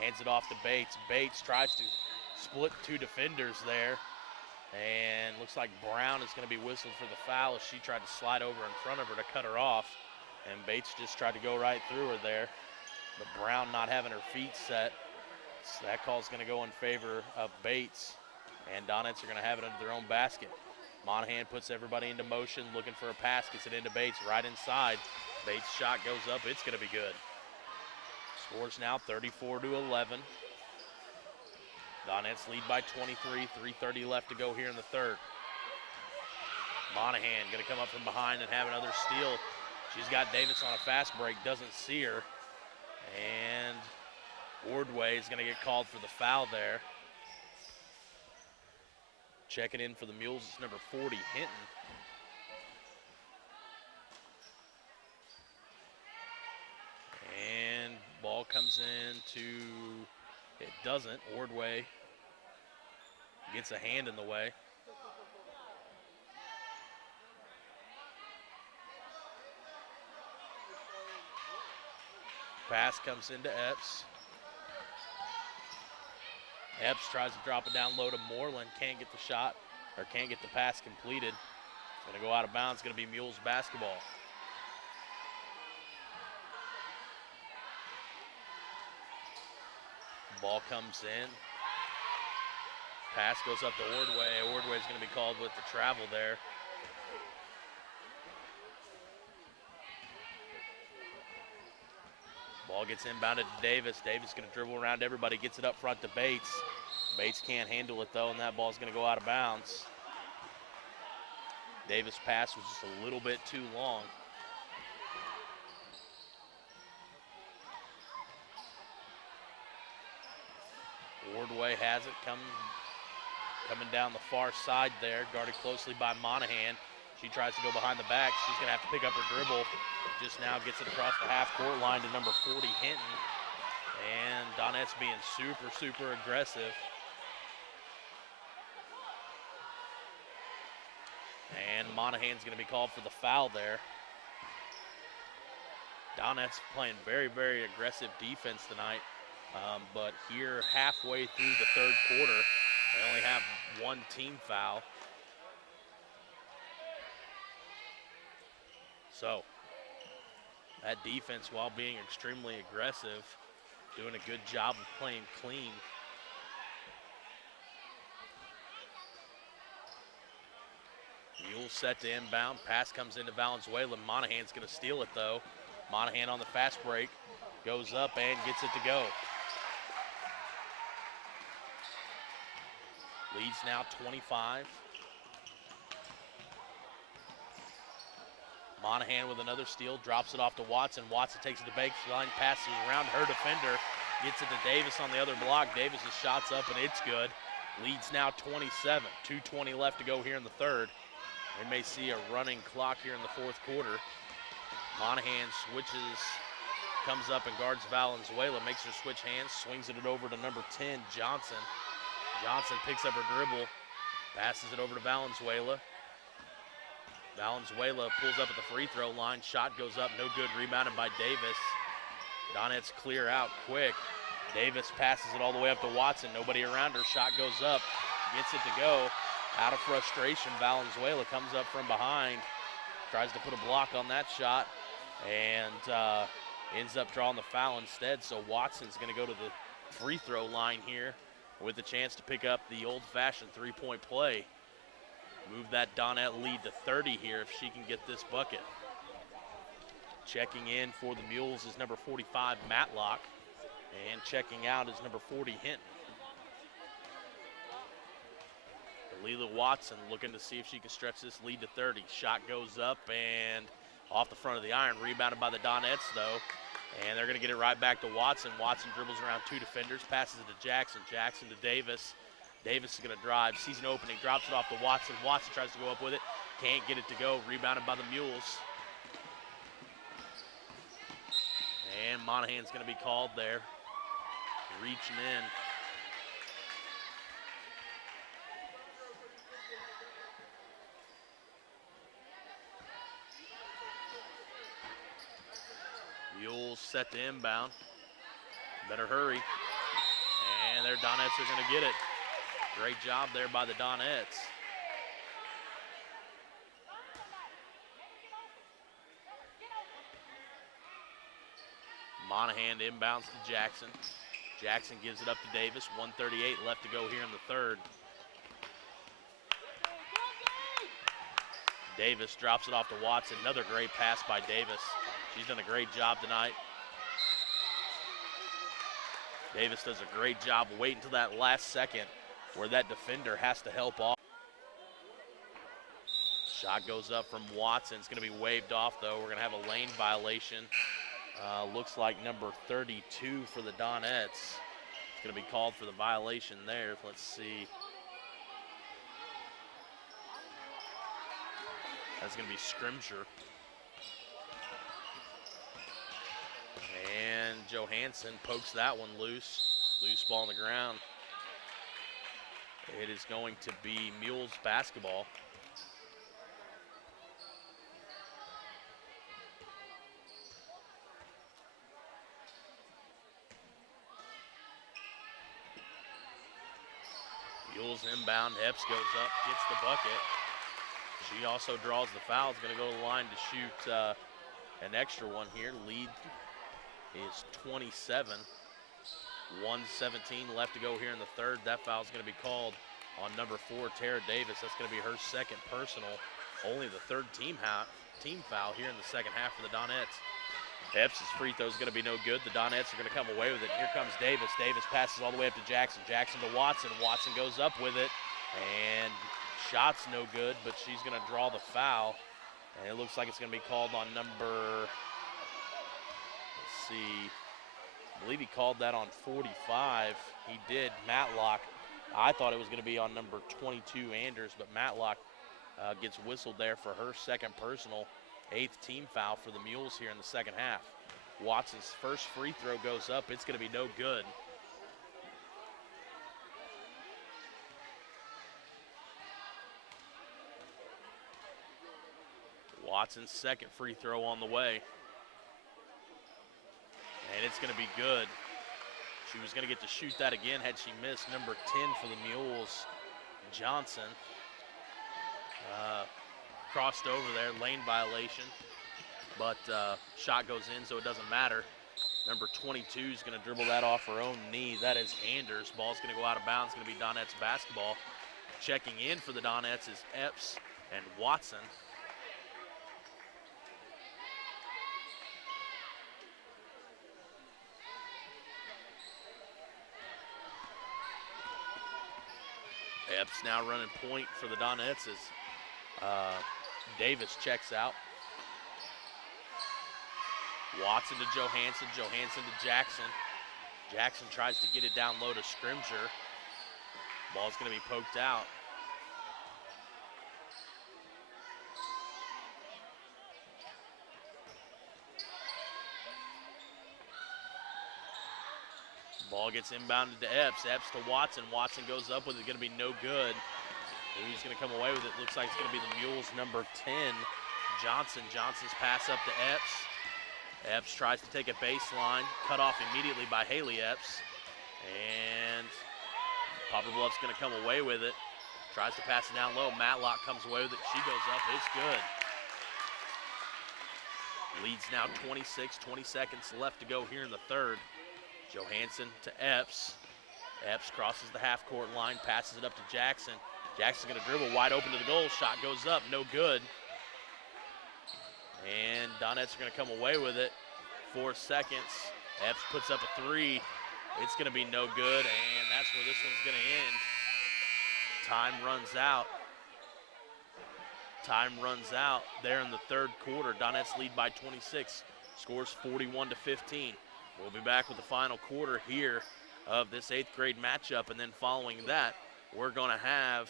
hands it off to Bates. Bates tries to split two defenders there, and looks like Brown is going to be whistled for the foul as she tried to slide over in front of her to cut her off, and Bates just tried to go right through her there, but Brown not having her feet set. So that call is going to go in favor of Bates, and Donettes are going to have it under their own basket. Monahan puts everybody into motion, looking for a pass, gets it into Bates, right inside. Bates' shot goes up, it's going to be good. Scores now 34-11. Donettes lead by 23, 3:30 left to go here in the third. Monahan going to come up from behind and have another steal. She's got Davis on a fast break, doesn't see her. And Ordway is going to get called for the foul there. Checking in for the Mules is number 40, Hinton. And ball comes in to, it doesn't. Ordway gets a hand in the way. Pass comes into Epps. Epps tries to drop it down low to Moreland, can't get the shot, or can't get the pass completed. It's going to go out of bounds, going to be Mules basketball. Ball comes in. Pass goes up to Ordway. Ordway's going to be called with the travel there. Ball gets inbounded to Davis. Davis going to dribble around everybody, gets it up front to Bates. Bates can't handle it though, and that ball's going to go out of bounds. Davis' pass was just a little bit too long. Ordway has it coming down the far side there, guarded closely by Monahan. She tries to go behind the back. She's going to have to pick up her dribble. Just now gets it across the half-court line to number 40, Hinton. And Donettes being super, super aggressive. And Monahan's going to be called for the foul there. Donettes playing very, very aggressive defense tonight. But here, halfway through the third quarter, they only have one team foul. So, that defense, while being extremely aggressive, doing a good job of playing clean. Mules set to inbound. Pass comes into Valenzuela. Monahan's going to steal it, though. Monahan on the fast break. Goes up and gets it to go. Leads now 25. Monahan with another steal, drops it off to Watson. Watson takes it to baseline, passes around her defender, gets it to Davis on the other block. Davis's shot's up, and it's good. Leads now 27, 2:20 left to go here in the third. We may see a running clock here in the fourth quarter. Monahan switches, comes up and guards Valenzuela, makes her switch hands, swings it over to number 10, Johnson. Johnson picks up her dribble, passes it over to Valenzuela. Valenzuela pulls up at the free throw line. Shot goes up, no good. Rebounded by Davis. Donettes clear out quick. Davis passes it all the way up to Watson. Nobody around her. Shot goes up, gets it to go. Out of frustration, Valenzuela comes up from behind, tries to put a block on that shot, and ends up drawing the foul instead. So Watson's going to go to the free throw line here with a chance to pick up the old-fashioned three-point play. Move that Donette lead to 30 here if she can get this bucket. Checking in for the Mules is number 45, Matlock. And checking out is number 40, Hinton. Leila Watson looking to see if she can stretch this lead to 30. Shot goes up and off the front of the iron. Rebounded by the Donettes, though. And they're going to get it right back to Watson. Watson dribbles around two defenders, passes it to Jackson. Jackson to Davis. Davis is going to drive, sees an opening, drops it off to Watson. Watson tries to go up with it, can't get it to go. Rebounded by the Mules. And Monahan's going to be called there. Reaching in. Mules set to inbound. Better hurry. And their Donettes are going to get it. Great job there by the Donettes. Monahan inbounds to Jackson. Jackson gives it up to Davis. 1:38 left to go here in the third. Davis drops it off to Watson. Another great pass by Davis. She's done a great job tonight. Davis does a great job waiting until that last second where that defender has to help off. Shot goes up from Watson. It's going to be waved off, though. We're going to have a lane violation. Looks like number 32 for the Donettes. It's going to be called for the violation there. Let's see. That's going to be Scrimsher. And Johansson pokes that one loose. Loose ball on the ground. It is going to be Mules basketball. Mules inbound. Epps goes up, gets the bucket. She also draws the foul. Is going to go to the line to shoot an extra one here. Lead is 27. 1:17 left to go here in the third. That foul is going to be called on number 4, Tara Davis. That's going to be her second personal. Only the third team foul here in the second half for the Donettes. Epps' free throw is going to be no good. The Donettes are going to come away with it. Here comes Davis. Davis passes all the way up to Jackson. Jackson to Watson. Watson goes up with it. And shot's no good, but she's going to draw the foul. And it looks like it's going to be called on number, let's see, I believe he called that on 45. He did, Matlock. I thought it was going to be on number 22, Anders, but Matlock gets whistled there for her second personal, 8th team foul for the Mules here in the second half. Watson's first free throw goes up. It's going to be no good. Watson's second free throw on the way. And it's going to be good. She was going to get to shoot that again had she missed. Number 10 for the Mules, Johnson. Crossed over there, lane violation. But shot goes in, so it doesn't matter. Number 22 is going to dribble that off her own knee. That is Anders. Ball's going to go out of bounds. It's going to be Donettes basketball. Checking in for the Donettes is Epps and Watson. Epps now running point for the Donettes as Davis checks out. Watson to Johansson, Johansson to Jackson. Jackson tries to get it down low to Scrimger. Ball's going to be poked out. Ball gets inbounded to Epps. Epps to Watson. Watson goes up with it. Going to be no good. Who's going to come away with it? Looks like it's going to be the Mules number 10, Johnson. Johnson's pass up to Epps. Epps tries to take a baseline. Cut off immediately by Haley Epps. And Poplar Bluff's going to come away with it. Tries to pass it down low. Matlock comes away with it. She goes up. It's good. Leads now 26, 20 seconds left to go here in the third. Johansson to Epps. Epps crosses the half-court line, passes it up to Jackson. Jackson's going to dribble wide open to the goal. Shot goes up, no good. And Donettes are going to come away with it. 4 seconds. Epps puts up a three. It's going to be no good, and that's where this one's going to end. Time runs out. Time runs out there in the third quarter. Donettes lead by 26. Scores 41-15. We'll be back with the final quarter here of this 8th grade matchup, and then following that, we're going to have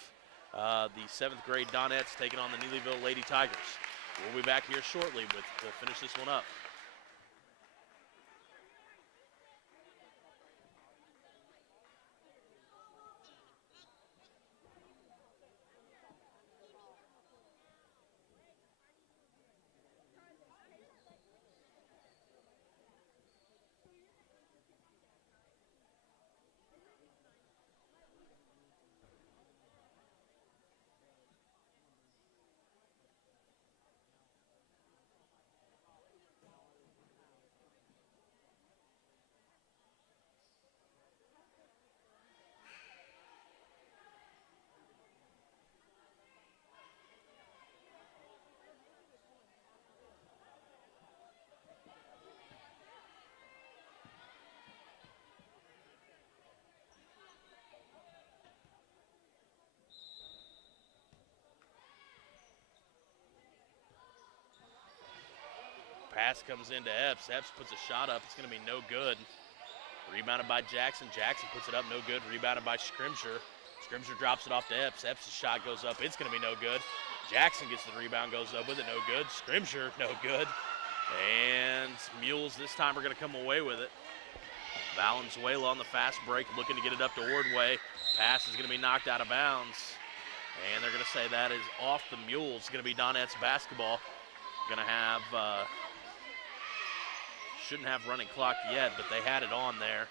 the 7th grade Donettes taking on the Neelyville Lady Tigers. We'll be back here shortly to finish this one up. Pass comes into Epps. Epps puts a shot up. It's going to be no good. Rebounded by Jackson. Jackson puts it up. No good. Rebounded by Scrimger. Scrimger drops it off to Epps. Epps' shot goes up. It's going to be no good. Jackson gets the rebound, goes up with it. No good. Scrimger, no good. And Mules this time are going to come away with it. Valenzuela on the fast break, looking to get it up to Ordway. Pass is going to be knocked out of bounds. And they're going to say that is off the Mules. It's going to be Donettes basketball. Going to have... shouldn't have running clock yet, but they had it on there.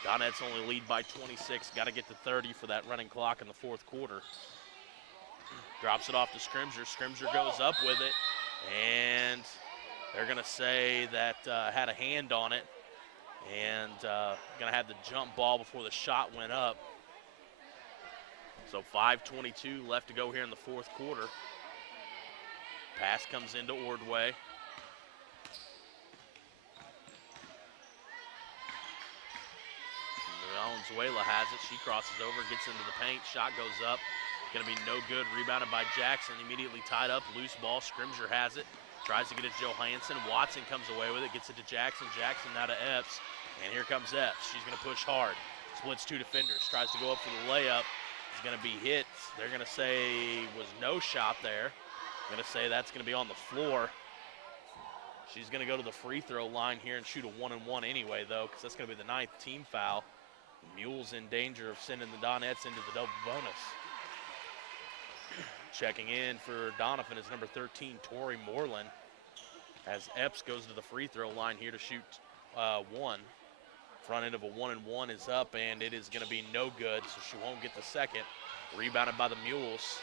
Donettes only lead by 26. Got to get to 30 for that running clock in the fourth quarter. Drops it off to Scrimger. Scrimger goes up with it, and they're going to say that had a hand on it, and going to have the jump ball before the shot went up. So 5:22 left to go here in the fourth quarter. Pass comes into Ordway. Valenzuela has it. She crosses over, gets into the paint. Shot goes up. Going to be no good. Rebounded by Jackson. Immediately tied up. Loose ball. Scrimger has it. Tries to get it to Johansson. Watson comes away with it. Gets it to Jackson. Jackson now to Epps. And here comes Epps. She's going to push hard. Splits 2 defenders. Tries to go up for the layup. It's going to be hit. They're going to say was no shot there. Going to say that's going to be on the floor. She's going to go to the free throw line here and shoot a 1-and-1 anyway, though, because that's going to be the 9th team foul. Mules in danger of sending the Donettes into the double bonus. Checking in for Donovan is number 13, Tori Moreland, as Epps goes to the free throw line here to shoot one. Front end of a 1-and-1 is up, and it is going to be no good, so she won't get the second. Rebounded by the Mules.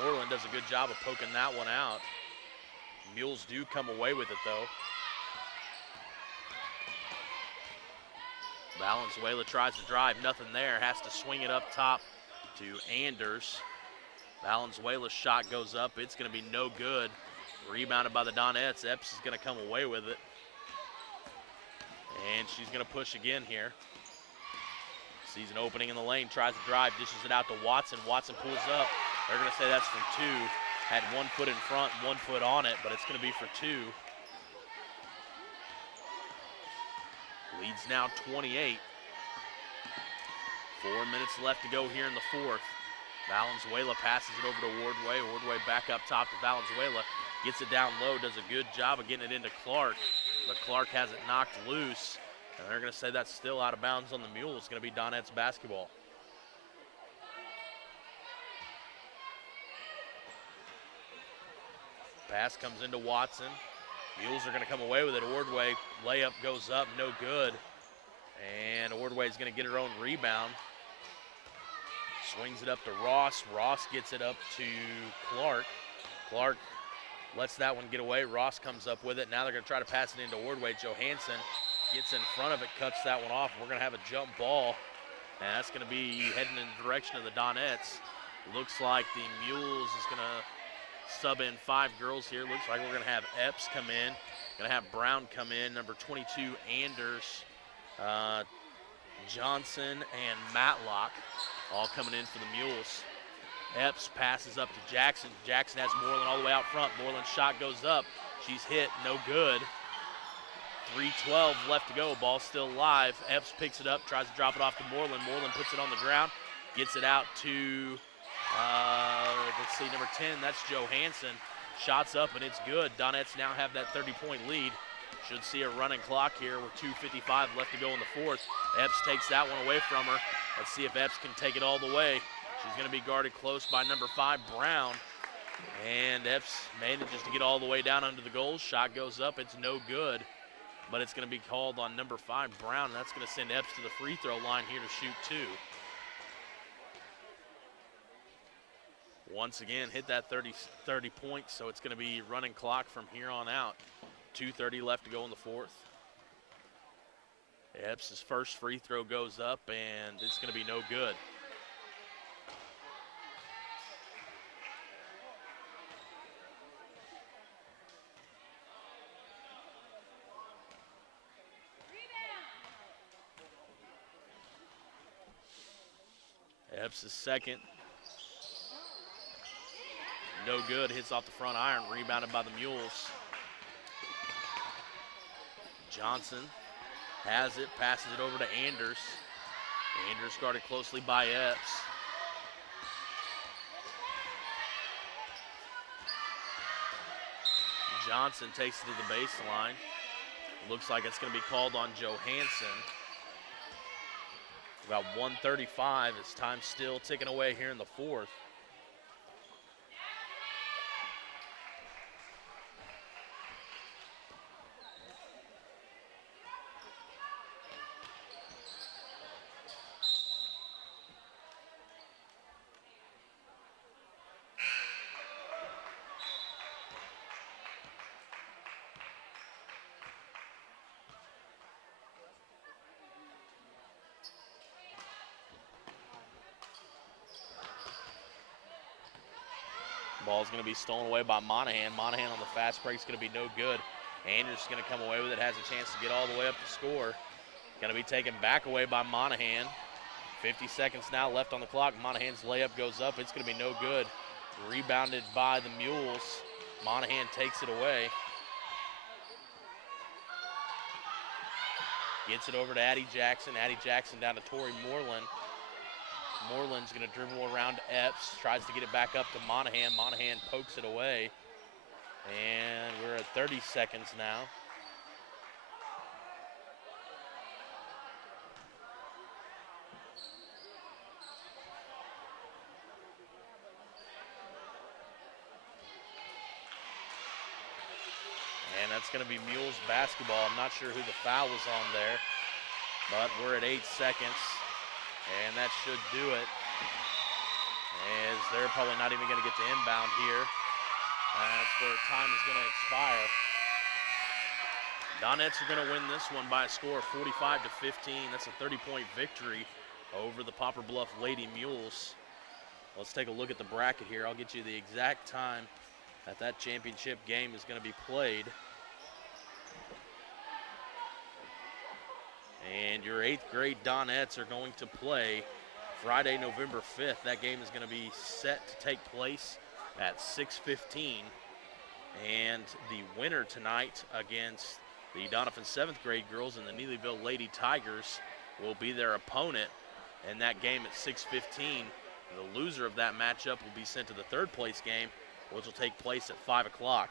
Moreland does a good job of poking that one out. Mules do come away with it, though. Valenzuela tries to drive, nothing there. Has to swing it up top to Anders. Valenzuela's shot goes up. It's going to be no good. Rebounded by the Donettes. Epps is going to come away with it. And she's going to push again here. Sees an opening in the lane, tries to drive, dishes it out to Watson. Watson pulls up. They're going to say that's from 2. Had 1 foot in front, 1 foot on it, but it's going to be for 2. Leads now 28. 4 minutes left to go here in the 4th. Valenzuela passes it over to Wardway. Wardway back up top to Valenzuela. Gets it down low, does a good job of getting it into Clark, but Clark has it knocked loose. And they're going to say that's still out of bounds on the Mules. It's going to be Donettes basketball. Pass comes into Watson. Mules are going to come away with it. Ordway layup goes up, no good. And Ordway is going to get her own rebound. Swings it up to Ross. Ross gets it up to Clark. Clark lets that one get away. Ross comes up with it. Now they're going to try to pass it into Ordway. Johansson gets in front of it, cuts that one off. We're going to have a jump ball, and that's going to be heading in the direction of the Donettes. Looks like the Mules is going to sub in 5 girls here. Looks like we're going to have Epps come in. Going to have Brown come in. Number 22, Anders, Johnson, and Matlock all coming in for the Mules. Epps passes up to Jackson. Jackson has Moreland all the way out front. Moreland's shot goes up. She's hit, no good. 3:12 left to go. Ball still live. Epps picks it up, tries to drop it off to Moreland. Moreland puts it on the ground, gets it out to, let's see, number 10. That's Johansson. Shots up, and it's good. Donettes now have that 30-point lead. Should see a running clock here with 2:55 left to go in the 4th. Epps takes that one away from her. Let's see if Epps can take it all the way. She's going to be guarded close by number 5, Brown. And Epps manages to get all the way down under the goal. Shot goes up. It's no good. But it's going to be called on number 5, Brown, and that's going to send Epps to the free throw line here to shoot 2. Once again, hit that 30 points, so it's going to be running clock from here on out. 2:30 left to go in the 4th. Epps' first free throw goes up, and it's going to be no good. Epps' second. No good, hits off the front iron, rebounded by the Mules. Johnson has it, passes it over to Anders. Anders guarded closely by Epps. Johnson takes it to the baseline. Looks like it's going to be called on Johansson. About 1:35, as time still ticking away here in the 4th. Ball's going to be stolen away by Monahan. Monahan on the fast break is going to be no good. Anders is going to come away with it, has a chance to get all the way up to score. Going to be taken back away by Monahan. 50 seconds now left on the clock. Monahan's layup goes up. It's going to be no good. Rebounded by the Mules. Monahan takes it away. Gets it over to Addie Jackson. Addie Jackson down to Tori Moreland. Moreland's going to dribble around Epps, tries to get it back up to Monahan. Monahan pokes it away, and we're at 30 seconds now. And that's going to be Mules basketball. I'm not sure who the foul was on there, but we're at 8 seconds. And that should do it, as they're probably not even going to get to inbound here. That's where time is going to expire. Donettes are going to win this one by a score of 45-15. That's a 30-point victory over the Poplar Bluff Lady Mules. Let's take a look at the bracket here. I'll get you the exact time that championship game is going to be played. And your 8th grade Donettes are going to play Friday, November 5th. That game is going to be set to take place at 6:15. And the winner tonight against the Donovan 7th grade girls and the Neelyville Lady Tigers will be their opponent in that game at 6:15. The loser of that matchup will be sent to the 3rd place game, which will take place at 5 o'clock.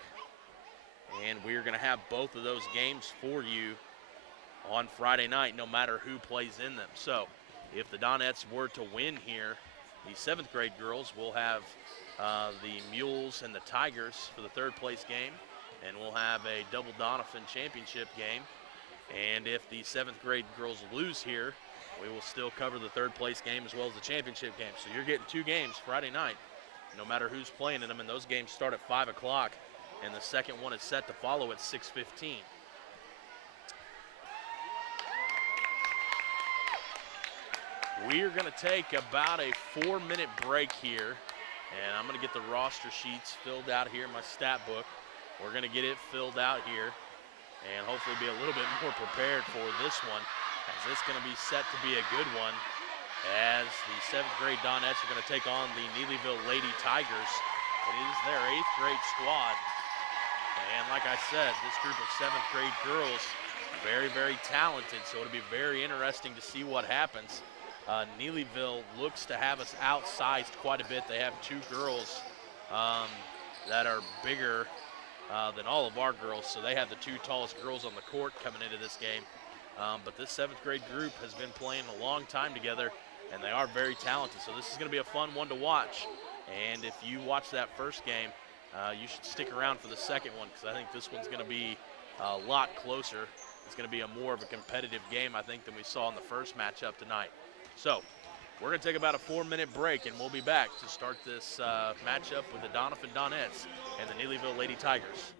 And we're going to have both of those games for you on Friday night, no matter who plays in them. So if the Donettes were to win here, the 7th grade girls will have the Mules and the Tigers for the 3rd place game, and we'll have a double Donovan championship game. And if the 7th grade girls lose here, we will still cover the 3rd place game as well as the championship game. So you're getting 2 games Friday night, no matter who's playing in them, and those games start at 5 o'clock, and the second one is set to follow at 6:15. We're going to take about a 4-minute break here, and I'm going to get the roster sheets filled out here in my stat book. We're going to get it filled out here and hopefully be a little bit more prepared for this one, as it's going to be set to be a good one, as the 7th grade Donettes are going to take on the Neelyville Lady Tigers. It is their 8th grade squad. And like I said, this group of 7th grade girls, very, very talented, so it'll be very interesting to see what happens. Neelyville looks to have us outsized quite a bit. They have 2 girls that are bigger than all of our girls, so they have the 2 tallest girls on the court coming into this game. But this 7th grade group has been playing a long time together, and they are very talented, so this is going to be a fun one to watch. And if you watch that first game, you should stick around for the second one, because I think this one's going to be a lot closer. It's going to be a more of a competitive game, I think, than we saw in the first matchup tonight. So we're going to take about a 4-minute break, and we'll be back to start this matchup with the Donovan Donettes and the Neelyville Lady Tigers.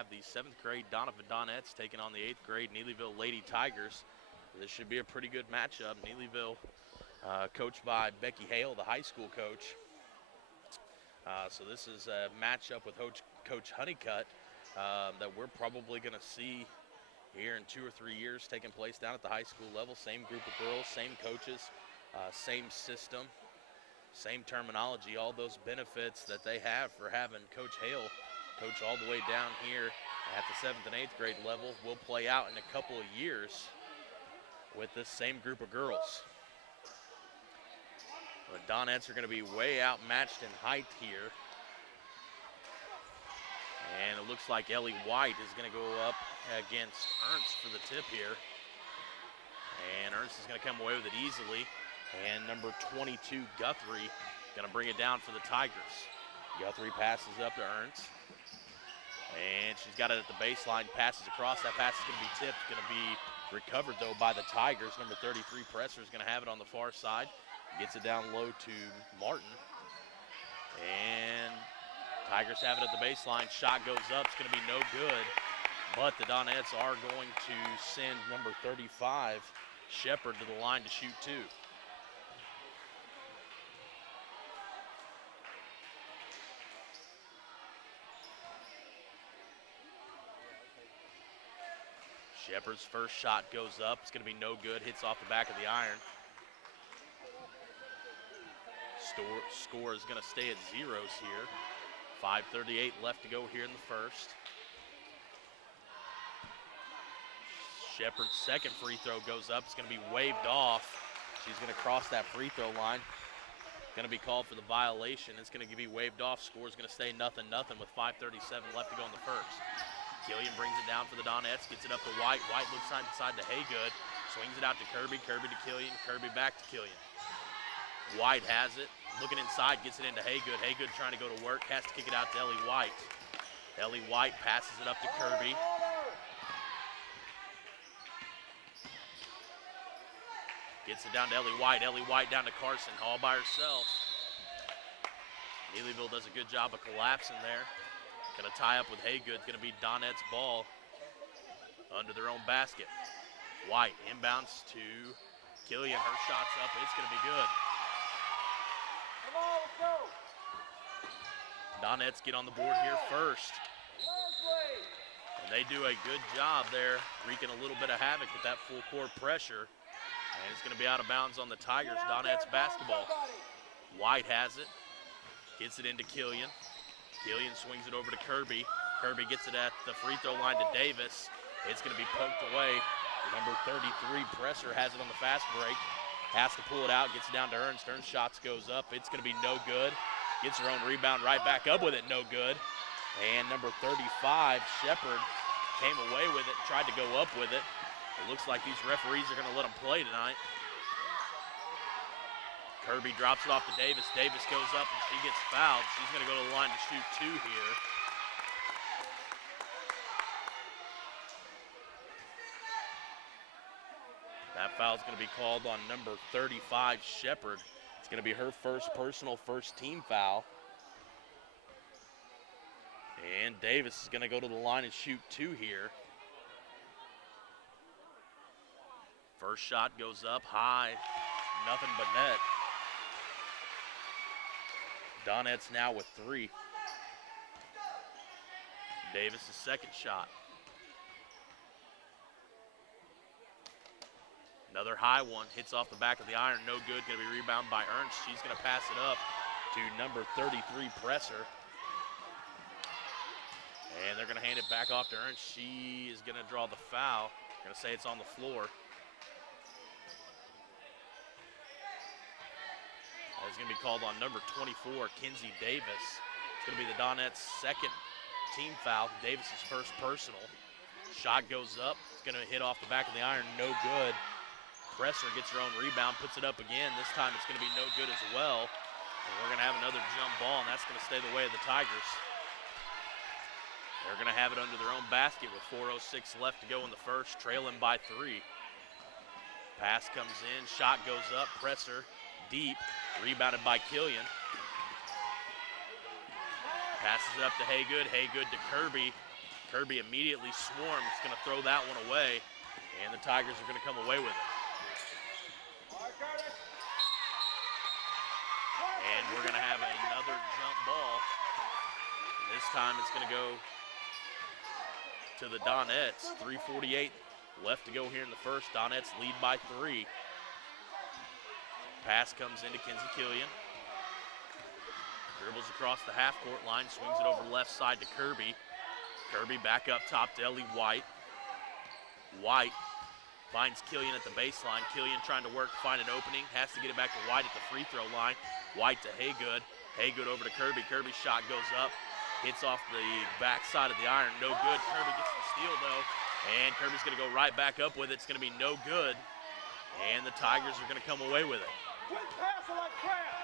have the 7th grade Donettes taking on the 8th grade Neelyville Lady Tigers. This should be a pretty good matchup. Neelyville coached by Becky Hale, the high school coach. So this is a matchup with Coach Honeycutt that we're probably going to see here in 2 or 3 years taking place down at the high school level. Same group of girls, same coaches, same system, same terminology, all those benefits that they have for having Coach Hale coach all the way down here at the 7th and 8th grade level will play out in a couple of years with this same group of girls. The Donettes are going to be way outmatched in height here. And it looks like Ellie White is going to go up against Ernst for the tip here. And Ernst is going to come away with it easily. And number 22, Guthrie, going to bring it down for the Tigers. Guthrie passes up to Ernst. And she's got it at the baseline, passes across. That pass is going to be tipped, going to be recovered, though, by the Tigers. Number 33, Presser, is going to have it on the far side. Gets it down low to Martin. And Tigers have it at the baseline. Shot goes up. It's going to be no good. But the Donettes are going to send number 35, Shepard, to the line to shoot 2. Shepard's first shot goes up. It's going to be no good. Hits off the back of the iron. Score is going to stay at zeros here. 5:38 left to go here in the first. Shepard's second free throw goes up. It's going to be waved off. She's going to cross that free throw line. Going to be called for the violation. It's going to be waved off. Score is going to stay 0-0 with 5:37 left to go in the first. Killian brings it down for the Donettes. Gets it up to White. White looks side to side to Haygood. Swings it out to Kirby. Kirby to Killian. Kirby back to Killian. White has it. Looking inside, gets it into Haygood. Haygood trying to go to work, has to kick it out to Ellie White. Ellie White passes it up to Kirby. Gets it down to Ellie White. Ellie White down to Carson, all by herself. Neelyville does a good job of collapsing there. Going to tie up with Haygood. Going to be Donettes' ball under their own basket. White inbounds to Killian. Her shot's up. It's going to be good. Donettes get on the board here first. And they do a good job there, wreaking a little bit of havoc with that full court pressure. And it's going to be out of bounds on the Tigers. Donettes basketball. White has it. Gets it into Killian. Killian swings it over to Kirby. Kirby gets it at the free throw line to Davis. It's going to be poked away. Number 33, Presser, has it on the fast break. Has to pull it out, gets it down to Ernst. Ernst shots goes up. It's going to be no good. Gets her own rebound right back up with it, no good. And number 35, Shepard, came away with it and tried to go up with it. It looks like these referees are going to let them play tonight. Kirby drops it off to Davis. Davis goes up and she gets fouled. She's going to go to the line to shoot 2 here. That foul is going to be called on number 35, Shepard. It's going to be her first personal, first team foul. And Davis is going to go to the line and shoot 2 here. First shot goes up high, nothing but net. Donettes now with 3. Davis' second shot. Another high one, hits off the back of the iron, no good, gonna be rebounded by Ernst. She's gonna pass it up to number 33, Presser. And they're gonna hand it back off to Ernst. She is gonna draw the foul. Gonna say it's on the floor. It's gonna be called on number 24, Kinsey Davis. It's gonna be the Donettes' second team foul, Davis' first personal. Shot goes up, it's gonna hit off the back of the iron, no good. Presser gets her own rebound, puts it up again. This time it's going to be no good as well. And we're going to have another jump ball, and that's going to stay the way of the Tigers. They're going to have it under their own basket with 4:06 left to go in the first, trailing by 3. Pass comes in, shot goes up, Presser deep, rebounded by Killian. Passes it up to Haygood, Haygood to Kirby. Kirby immediately swarms, going to throw that one away, and the Tigers are going to come away with it. And we're going to have another jump ball. This time it's going to go to the Donettes. 3:48 left to go here in the first. Donettes lead by 3. Pass comes into Kinsey Killian. Dribbles across the half-court line, swings it over left side to Kirby. Kirby back up top to Ellie White. White finds Killian at the baseline. Killian trying to work to find an opening. Has to get it back to White at the free throw line. White to Haygood. Haygood over to Kirby. Kirby's shot goes up. Hits off the back side of the iron. No good. Kirby gets the steal, though. And Kirby's going to go right back up with it. It's going to be no good. And the Tigers are going to come away with it. Quit passing like crap.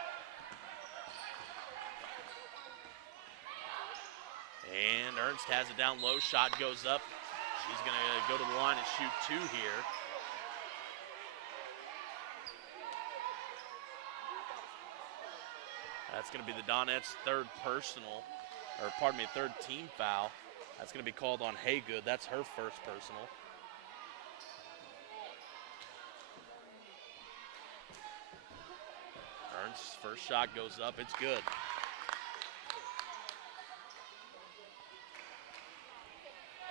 And Ernst has it down low. Shot goes up. She's going to go to the line and shoot 2 here. That's going to be the Donettes' third team foul. That's going to be called on Haygood. That's her first personal. Ernst's first shot goes up. It's good.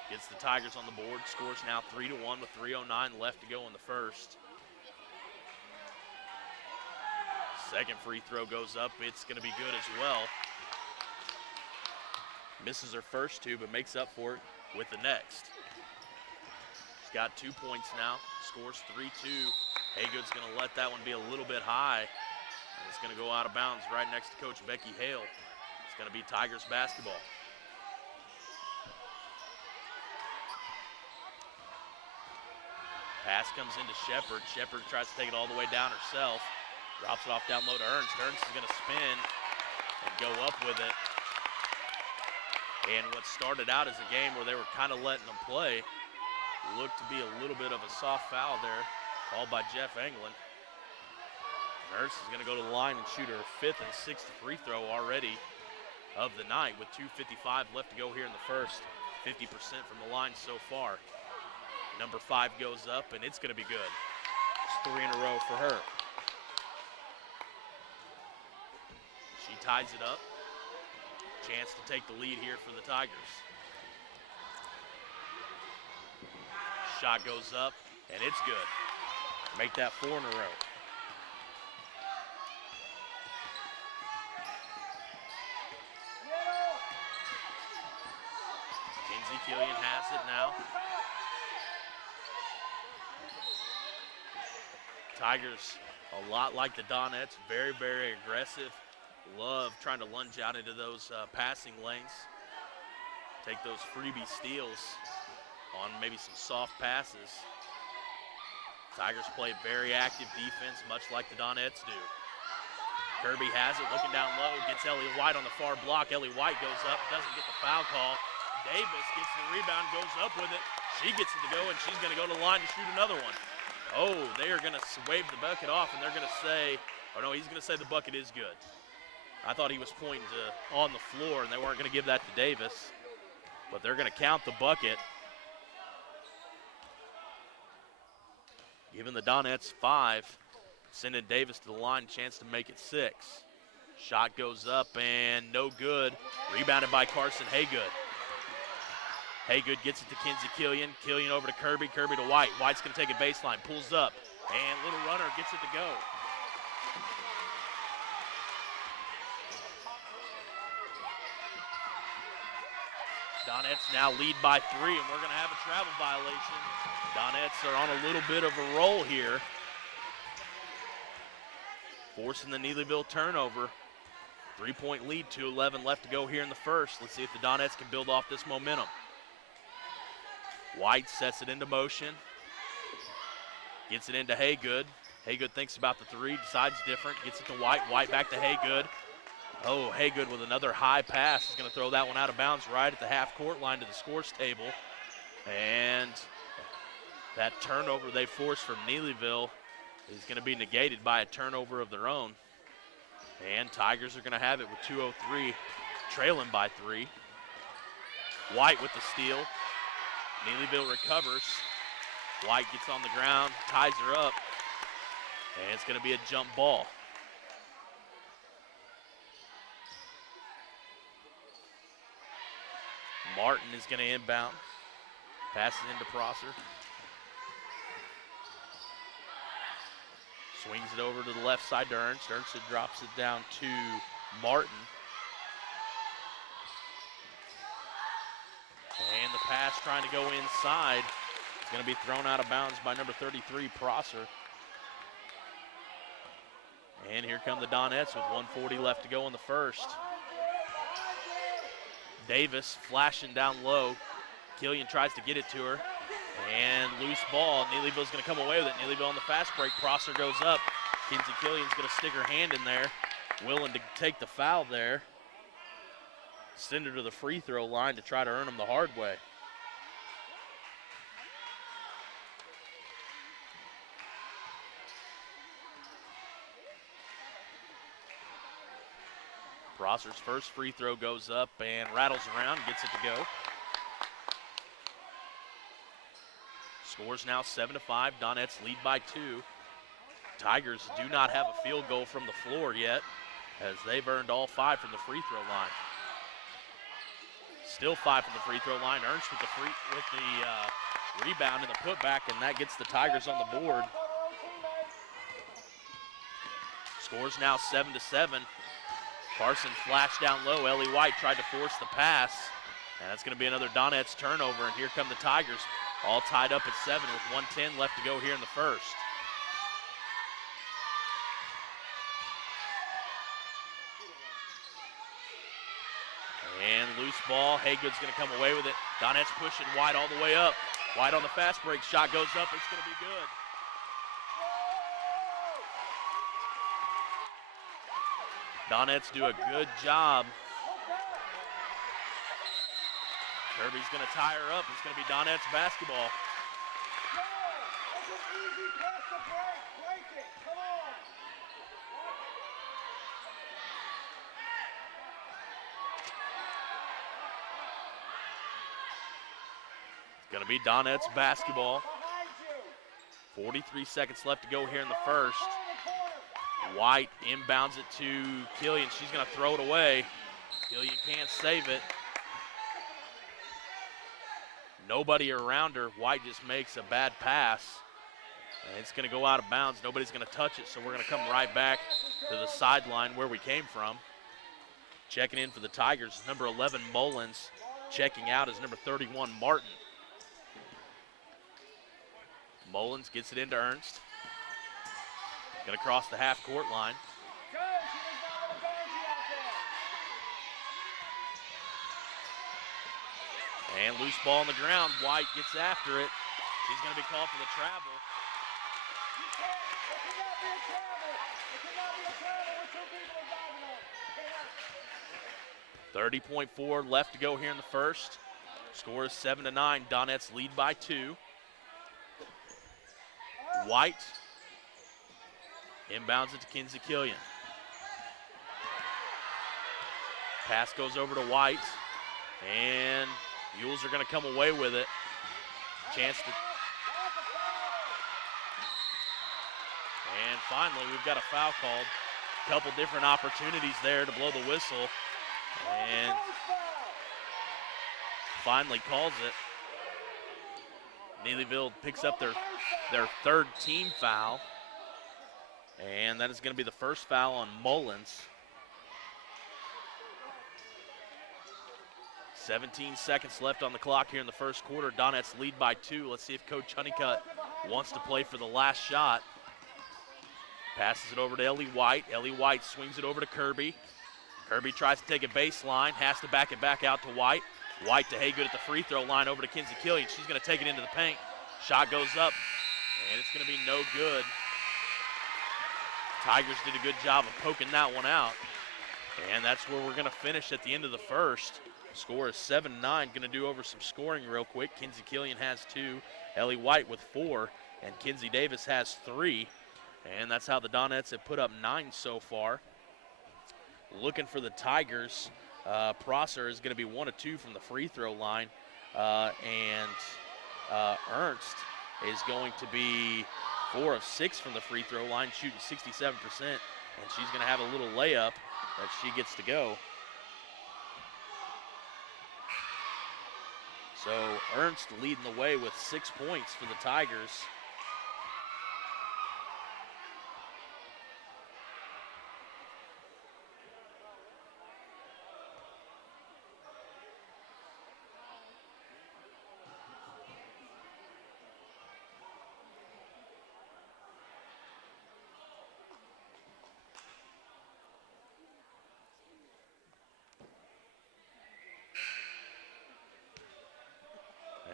Gets the Tigers on the board. Scores now 3-1 with 3:09 left to go in the first. Second free throw goes up. It's going to be good as well. Misses her first 2, but makes up for it with the next. She's got 2 points now. Scores 3-2. Haygood's going to let that one be a little bit high. And it's going to go out of bounds right next to Coach Becky Hale. It's going to be Tigers basketball. Pass comes into Shepard. Shepard tries to take it all the way down herself. Drops it off down low to Ernst. Ernst is going to spin and go up with it. And what started out as a game where they were kind of letting them play looked to be a little bit of a soft foul there, called by Jeff Englund. Ernst is going to go to the line and shoot her 5th and 6th free throw already of the night with 2:55 left to go here in the first. 50% from the line so far. Number 5 goes up, and it's going to be good. It's 3 in a row for her. She ties it up. Chance to take the lead here for the Tigers. Shot goes up, and it's good. Make that 4 in a row. Kinsey Killian has it now. Tigers, a lot like the Donettes, very, very aggressive. Love trying to lunge out into those passing lanes. Take those freebie steals on maybe some soft passes. Tigers play very active defense, much like the Donettes do. Kirby has it, looking down low, gets Ellie White on the far block. Ellie White goes up, doesn't get the foul call. Davis gets the rebound, goes up with it. She gets it to go, and she's going to go to the line to shoot another one. Oh, they are going to wave the bucket off, and they're going to say, or no, he's going to say the bucket is good. I thought he was pointing to on the floor, and they weren't going to give that to Davis, but they're going to count the bucket. Giving the Donettes 5, sending Davis to the line, chance to make it 6. Shot goes up, and no good. Rebounded by Carson Haygood. Haygood gets it to Kinsey Killian. Killian over to Kirby. Kirby to White. White's going to take a baseline. Pulls up. And little runner gets it to go. Donettes now lead by 3, and we're going to have a travel violation. Donettes are on a little bit of a roll here. Forcing the Neelyville turnover. 3-point lead, 2:11 left to go here in the first. Let's see if the Donettes can build off this momentum. White sets it into motion. Gets it into Haygood. Haygood thinks about the 3, decides different. Gets it to White. White back to Haygood. Oh, Haygood with another high pass is going to throw that one out of bounds right at the half-court line to the scores table. And that turnover they forced from Neelyville is going to be negated by a turnover of their own. And Tigers are going to have it with 2:03, trailing by 3. White with the steal. Neelyville recovers. White gets on the ground, ties her up, and it's going to be a jump ball. Martin is going to inbound. Passes into Prosser. Swings it over to the left side to Ernst. Ernst drops it down to Martin. And the pass trying to go inside. It's going to be thrown out of bounds by number 33, Prosser. And here come the Donettes with 1:40 left to go in the first. Davis flashing down low. Killian tries to get it to her. And loose ball. Neelyville's going to come away with it. Neelyville on the fast break. Prosser goes up. Kinsey Killian's going to stick her hand in there. Willing to take the foul there. Send her to the free throw line to try to earn them the hard way. Prosser's first free throw goes up and rattles around, gets it to go. Scores now 7-5. Donettes lead by 2. Tigers do not have a field goal from the floor yet, as they've earned all 5 from the free throw line. Still 5 from the free throw line. Ernst with the rebound and the putback, and that gets the Tigers on the board. Scores now 7-7. Carson flashed down low. Ellie White tried to force the pass, and that's going to be another Donettes turnover, and here come the Tigers, all tied up at 7 with 1:10 left to go here in the first. And loose ball. Haygood's going to come away with it. Donettes pushing White all the way up. White on the fast break. Shot goes up. It's going to be good. Donettes do a good job. Kirby's going to tie her up. It's going to be Donettes basketball. It's going to be Donettes basketball. 43 seconds left to go here in the first. White inbounds it to Killian. She's going to throw it away. Killian can't save it. Nobody around her. White just makes a bad pass. And it's going to go out of bounds. Nobody's going to touch it, so we're going to come right back to the sideline where we came from. Checking in for the Tigers, number 11, Mullins. Checking out is number 31, Martin. Mullins gets it into Ernst. Going to cross the half-court line. And loose ball on the ground. White gets after it. She's going to be called for the travel. 30.4 left to go here in the first. Score is 7-9. Donettes lead by 2. White inbounds it to Kinsey Killian. Pass goes over to White, and Mules are going to come away with it. Chance to. And finally, we've got a foul called. Couple different opportunities there to blow the whistle, and finally calls it. Neelyville picks up their third team foul, and that is going to be the first foul on Mullins. 17 seconds left on the clock here in the first quarter. Donettes lead by 2. Let's see if Coach Honeycutt wants to play for the last shot. Passes it over to Ellie White. Ellie White swings it over to Kirby. Kirby tries to take a baseline, has to back it back out to White. White to Haygood at the free throw line over to Kinsey Killian. She's going to take it into the paint. Shot goes up, and it's going to be no good. Tigers did a good job of poking that one out. And that's where we're going to finish at the end of the first. Score is 7-9. Going to do over some scoring real quick. Kinsey Killian has 2. Ellie White with 4. And Kinsey Davis has 3. And that's how the Donettes have put up 9 so far. Looking for the Tigers. Prosser is going to be 1 of 2 from the free throw line, and Ernst is going to be 4 of 6 from the free throw line, shooting 67%, and she's going to have a little layup that she gets to go. So Ernst leading the way with 6 points for the Tigers.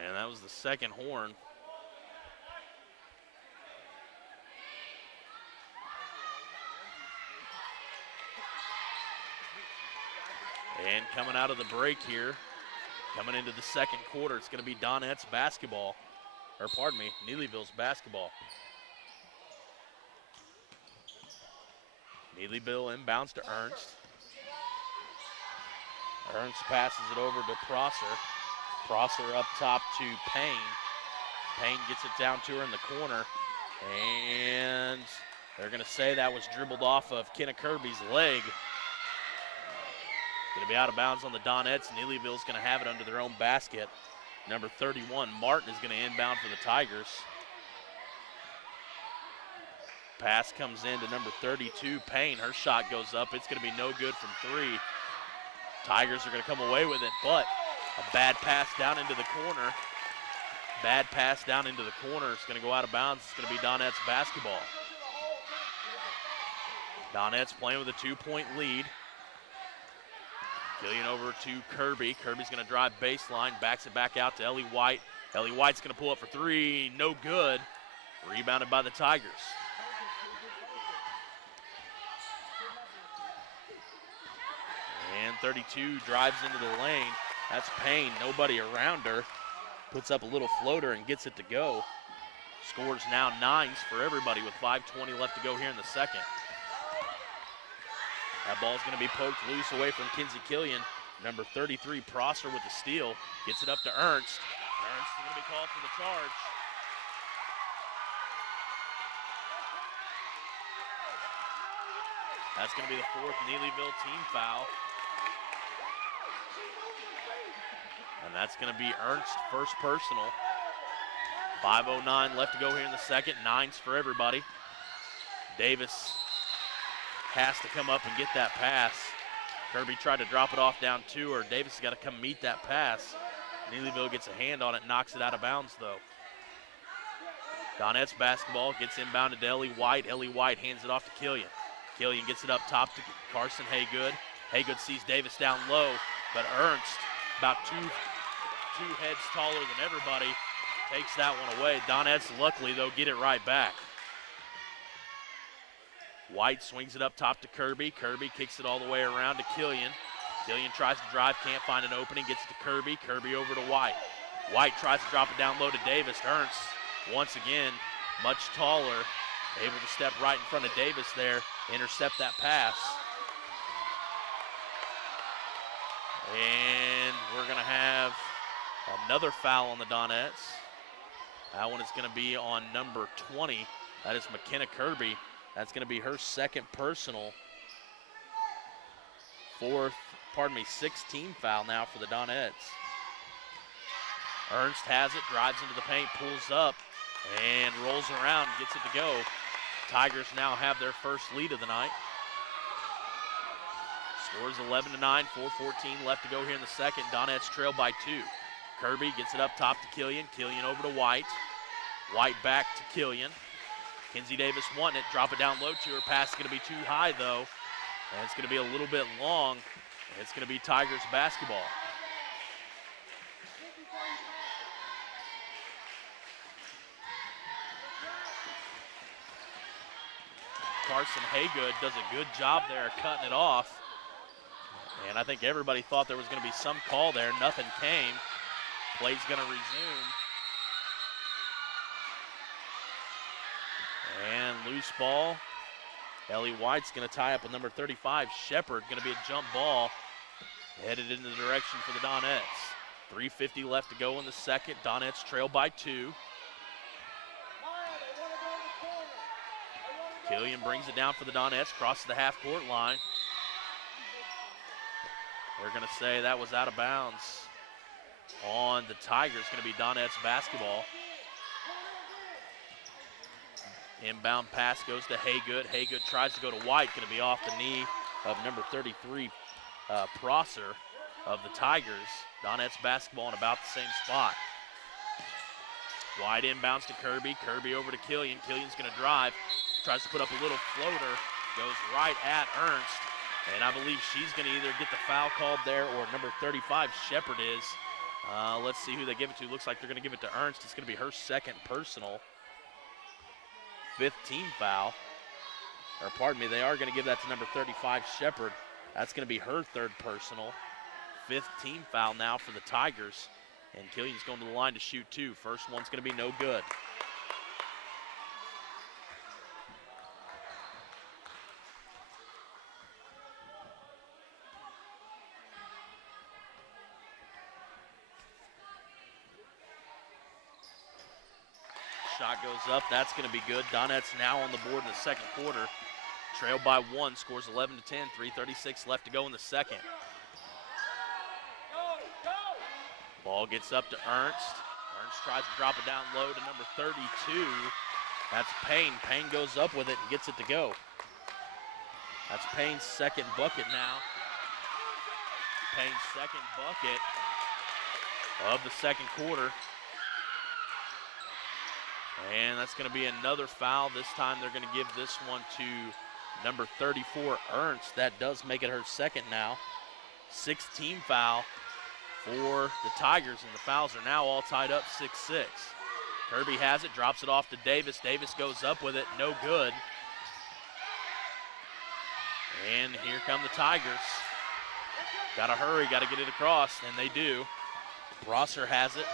And that was the second horn. And coming out of the break here, coming into the second quarter, it's going to be Donettes basketball, or pardon me, Neelyville's basketball. Neelyville inbounds to Ernst. Ernst passes it over to Prosser. Prosser up top to Payne. Payne gets it down to her in the corner. And they're going to say that was dribbled off of Kenna Kirby's leg. Going to be out of bounds on the Donettes. Neelyville's going to have it under their own basket. Number 31, Martin, is going to inbound for the Tigers. Pass comes in to number 32, Payne. Her shot goes up. It's going to be no good from 3. Tigers are going to come away with it, but a bad pass down into the corner. Bad pass down into the corner. It's going to go out of bounds. It's going to be Donettes basketball. Donettes playing with a 2-point lead. Killian over to Kirby. Kirby's going to drive baseline, backs it back out to Ellie White. Ellie White's going to pull up for 3. No good. Rebounded by the Tigers. And 32 drives into the lane. That's Payne, nobody around her. Puts up a little floater and gets it to go. Scores now 9s for everybody with 5:20 left to go here in the second. That ball's going to be poked loose away from Kinsey Killian. Number 33, Prosser with the steal. Gets it up to Ernst. Ernst is going to be called for the charge. That's going to be the 4th Neelyville team foul. And that's going to be Ernst's first personal. 5:09 left to go here in the second. 9s for everybody. Davis has to come up and get that pass. Kirby tried to drop it off down 2 her. Davis has got to come meet that pass. Neelyville gets a hand on it, knocks it out of bounds though. Donettes basketball, gets inbounded to Ellie White. Ellie White hands it off to Killian. Killian gets it up top to Carson Haygood. Haygood sees Davis down low, but Ernst, about two heads taller than everybody, takes that one away. Donettes, luckily, though, get it right back. White swings it up top to Kirby. Kirby kicks it all the way around to Killian. Killian tries to drive, can't find an opening, gets to Kirby. Kirby over to White. White tries to drop it down low to Davis. Ernst, once again, much taller, able to step right in front of Davis there, intercept that pass. And we're going to have another foul on the Donettes. That one is going to be on number 20. That is McKenna Kirby. That's going to be her second personal. 6th team foul now for the Donettes. Ernst has it, drives into the paint, pulls up, and rolls around and gets it to go. Tigers now have their first lead of the night. Scores 11-9, 4:14 left to go here in the second. Donettes trail by 2. Kirby gets it up top to Killian. Killian over to White. White back to Killian. Kinsey Davis wanting it, drop it down low to her. Pass is going to be too high though, and it's going to be a little bit long. It's going to be Tigers basketball. Carson Haygood does a good job there cutting it off. And I think everybody thought there was going to be some call there. Nothing came. Play's going to resume. And loose ball. Ellie White's going to tie up with number 35, Shepard. Going to be a jump ball. headed in the direction for the Donettes. 3:50 left to go in the second. Donettes trail by 2. Killian brings it down for the Donettes, crosses the half-court line. We're going to say that was out of bounds on the Tigers. Going to be Donettes basketball. Inbound pass goes to Haygood. Haygood tries to go to White. Going to be off the knee of number 33, Prosser of the Tigers. Donettes basketball in about the same spot. White inbounds to Kirby. Kirby over to Killian. Killian's going to drive. Tries to put up a little floater. Goes right at Ernst. And I believe she's going to either get the foul called there or number 35, Shepard is. Let's see who they give it to. Looks like they're going to give it to Ernst. It's going to be her second personal. 5th team foul. Or pardon me, they are going to give that to number 35, Shepard. That's going to be her 3rd personal. 5th team foul now for the Tigers. And Killian's going to the line to shoot 2. First one's going to be no good. Shot goes up. That's going to be good. Donettes now on the board in the second quarter. Trail by 1, scores 11-10. 3:36 left to go in the second. Ball gets up to Ernst. Ernst tries to drop it down low to number 32. That's Payne. Payne goes up with it and gets it to go. That's Payne's second bucket now. Payne's second bucket of the second quarter. And that's going to be another foul. This time they're going to give this one to number 34, Ernst. That does make it her second now. 6th team foul for the Tigers, and the fouls are now all tied up 6-6. Kirby has it, drops it off to Davis. Davis goes up with it, no good. And here come the Tigers. Got to hurry, got to get it across, and they do. Prosser has it.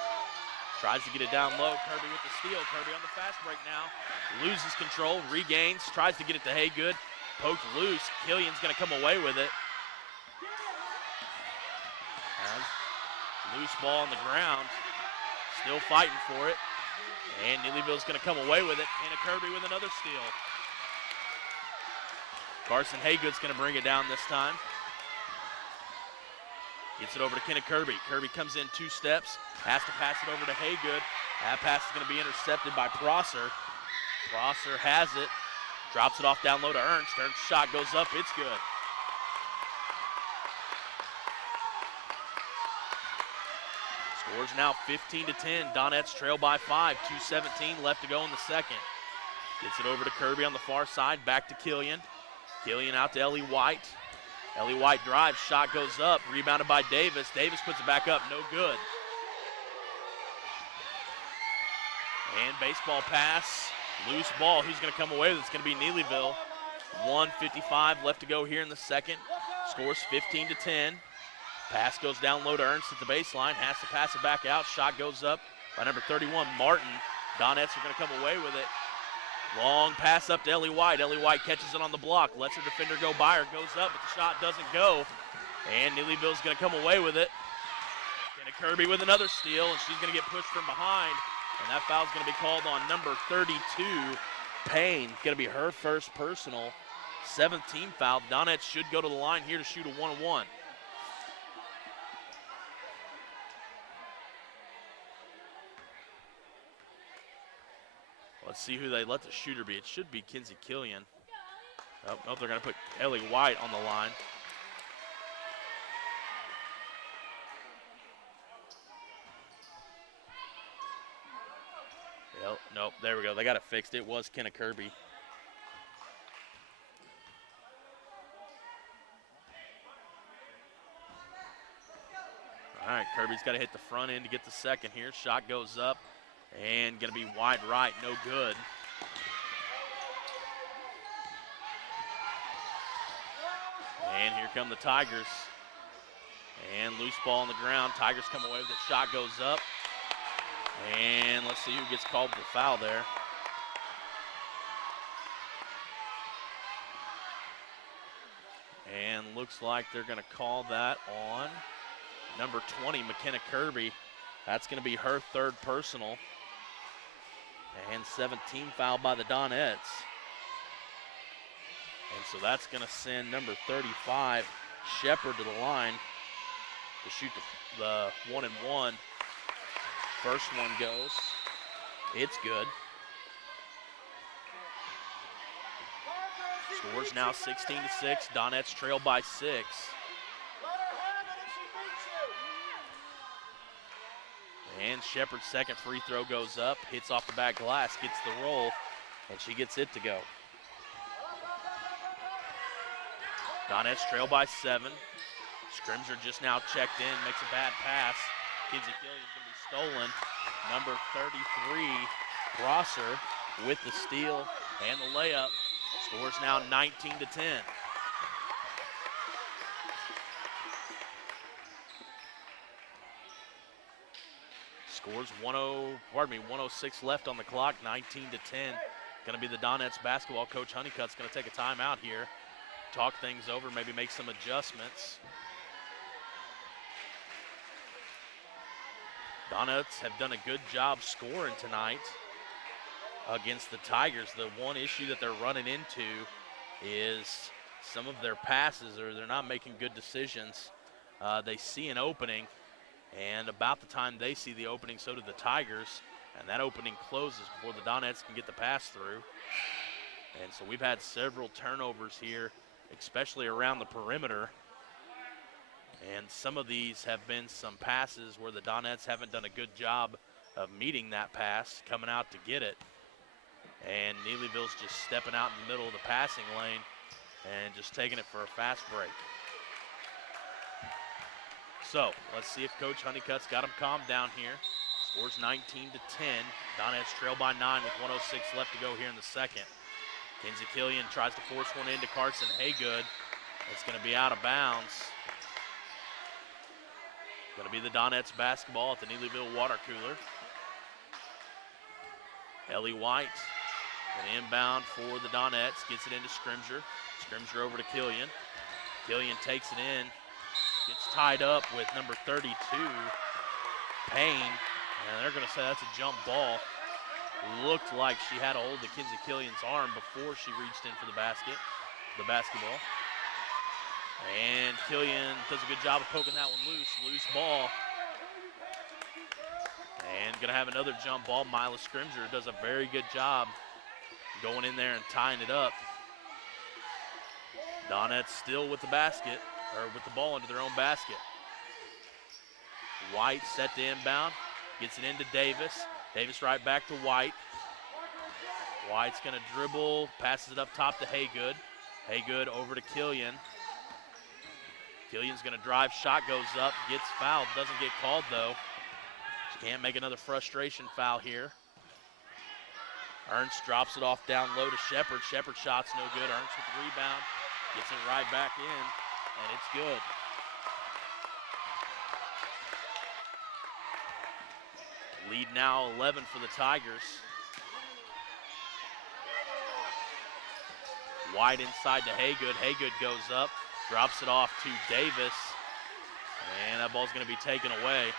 Tries to get it down low. Kirby with the steal. Kirby on the fast break now. Loses control, regains, tries to get it to Haygood. Poked loose. Killian's going to come away with it. Loose ball on the ground. Still fighting for it. And Neelyville's going to come away with it. And Kirby with another steal. Carson Haygood's going to bring it down this time. Gets it over to Kenna Kirby. Kirby comes in 2 steps. Has to pass it over to Haygood. That pass is going to be intercepted by Prosser. Prosser has it. Drops it off down low to Ernst. Ernst's shot goes up. It's good. Scores now 15-10. Donettes trail by 5. 2:17 left to go in the second. Gets it over to Kirby on the far side. Back to Killian. Killian out to Ellie White. Ellie White drives. Shot goes up. Rebounded by Davis. Davis puts it back up. No good. And baseball pass. Loose ball. Who's going to come away with it? It's going to be Neelyville. 1:55 left to go here in the second. Scores 15-10. Pass goes down low to Ernst at the baseline. Has to pass it back out. Shot goes up by number 31, Martin. Donettes are going to come away with it. Long pass up to Ellie White. Ellie White catches it on the block. Lets her defender go by her. Goes up, but the shot doesn't go. And Neelyville's going to come away with it. Kenna Kirby with another steal, and she's going to get pushed from behind. And that foul's going to be called on number 32, Payne. Going to be her first personal. 7th team foul. Donettes should go to the line here to shoot a 1-on-1. Let's see who they let the shooter be. It should be Kinsey Killian. Oh, nope, they're going to put Ellie White on the line. Nope, there we go. They got it fixed. It was Kenna Kirby. All right, Kirby's got to hit the front end to get the second here. Shot goes up. And going to be wide right, no good. And here come the Tigers. And loose ball on the ground. Tigers come away with it. Shot goes up. And let's see who gets called for the foul there. And looks like they're going to call that on number 20, McKenna Kirby. That's going to be her third personal. And 17 foul by the Donettes. And so that's going to send number 35, Shepard, to the line to shoot the 1-and-1. First one goes. It's good. Scores now 16-6. Donettes trail by 6. And Shepard's second free throw goes up, hits off the back glass, gets the roll, and she gets it to go. Donettes trail by 7. Scrimger just now checked in, makes a bad pass. Kinsey Killian's going to be stolen. Number 33, Prosser, with the steal and the layup. Scores now 19-10. Scores 106 left on the clock, 19-10. Going to be the Donettes basketball. Coach Honeycutt's going to take a timeout here, talk things over, maybe make some adjustments. Donettes have done a good job scoring tonight against the Tigers. The one issue that they're running into is some of their passes, or they're not making good decisions. They see an opening, and about the time they see the opening, so do the Tigers, and that opening closes before the Donettes can get the pass through. And so we've had several turnovers here, especially around the perimeter. And some of these have been some passes where the Donettes haven't done a good job of meeting that pass, coming out to get it. And Neelyville's just stepping out in the middle of the passing lane and just taking it for a fast break. So let's see if Coach Honeycutt's got them calmed down here. Scores 19-10. Donettes trail by 9 with 106 left to go here in the second. Kinsey Killian tries to force one into Carson Haygood. It's going to be out of bounds. Going to be the Donettes basketball at the Neelyville water cooler. Ellie White, an inbound for the Donettes, gets it into Scrimger. Scrimger over to Killian. Killian takes it in, gets tied up with number 32, Payne, and they're going to say that's a jump ball. Looked like she had a hold of Kinsey Killian's arm before she reached in for the basketball. And Killian does a good job of poking that one loose. Loose ball. And going to have another jump ball. Mila Scrimger does a very good job going in there and tying it up. Donettes still with the basket, or with the ball into their own basket. White set to inbound. Gets it into Davis. Davis right back to White. White's going to dribble. Passes it up top to Haygood. Haygood over to Killian. Killian's going to drive, shot goes up, gets fouled, doesn't get called though. She can't make another frustration foul here. Ernst drops it off down low to Shepard. Shepard shot's no good. Ernst with the rebound, gets it right back in, and it's good. Lead now 11 for the Tigers. White inside to Haygood. Haygood goes up. Drops it off to Davis, and that ball's going to be taken away.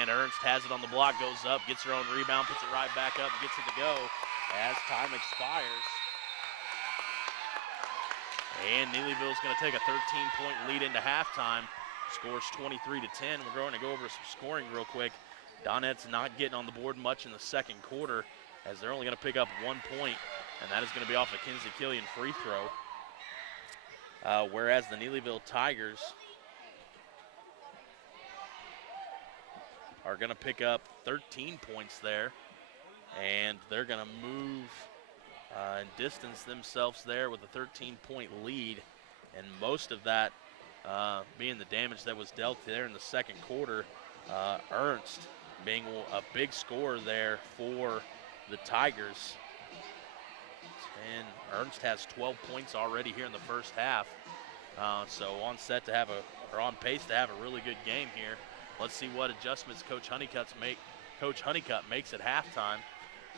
And Ernst has it on the block, goes up, gets her own rebound, puts it right back up, gets it to go as time expires. And Neelyville's going to take a 13-point lead into halftime. Scores 23-10. We're going to go over some scoring real quick. Donettes not getting on the board much in the second quarter, as they're only going to pick up 1 point. And that is going to be off a Kinsey Killian free throw. Whereas the Neelyville Tigers are going to pick up 13 points there. And they're going to move and distance themselves there with a 13-point lead. And most of that being the damage that was dealt there in the second quarter. Ernst being a big scorer there for the Tigers. And Ernst has 12 points already here in the first half. So on pace to have a really good game here. Let's see what adjustments Coach Honeycutt makes at halftime.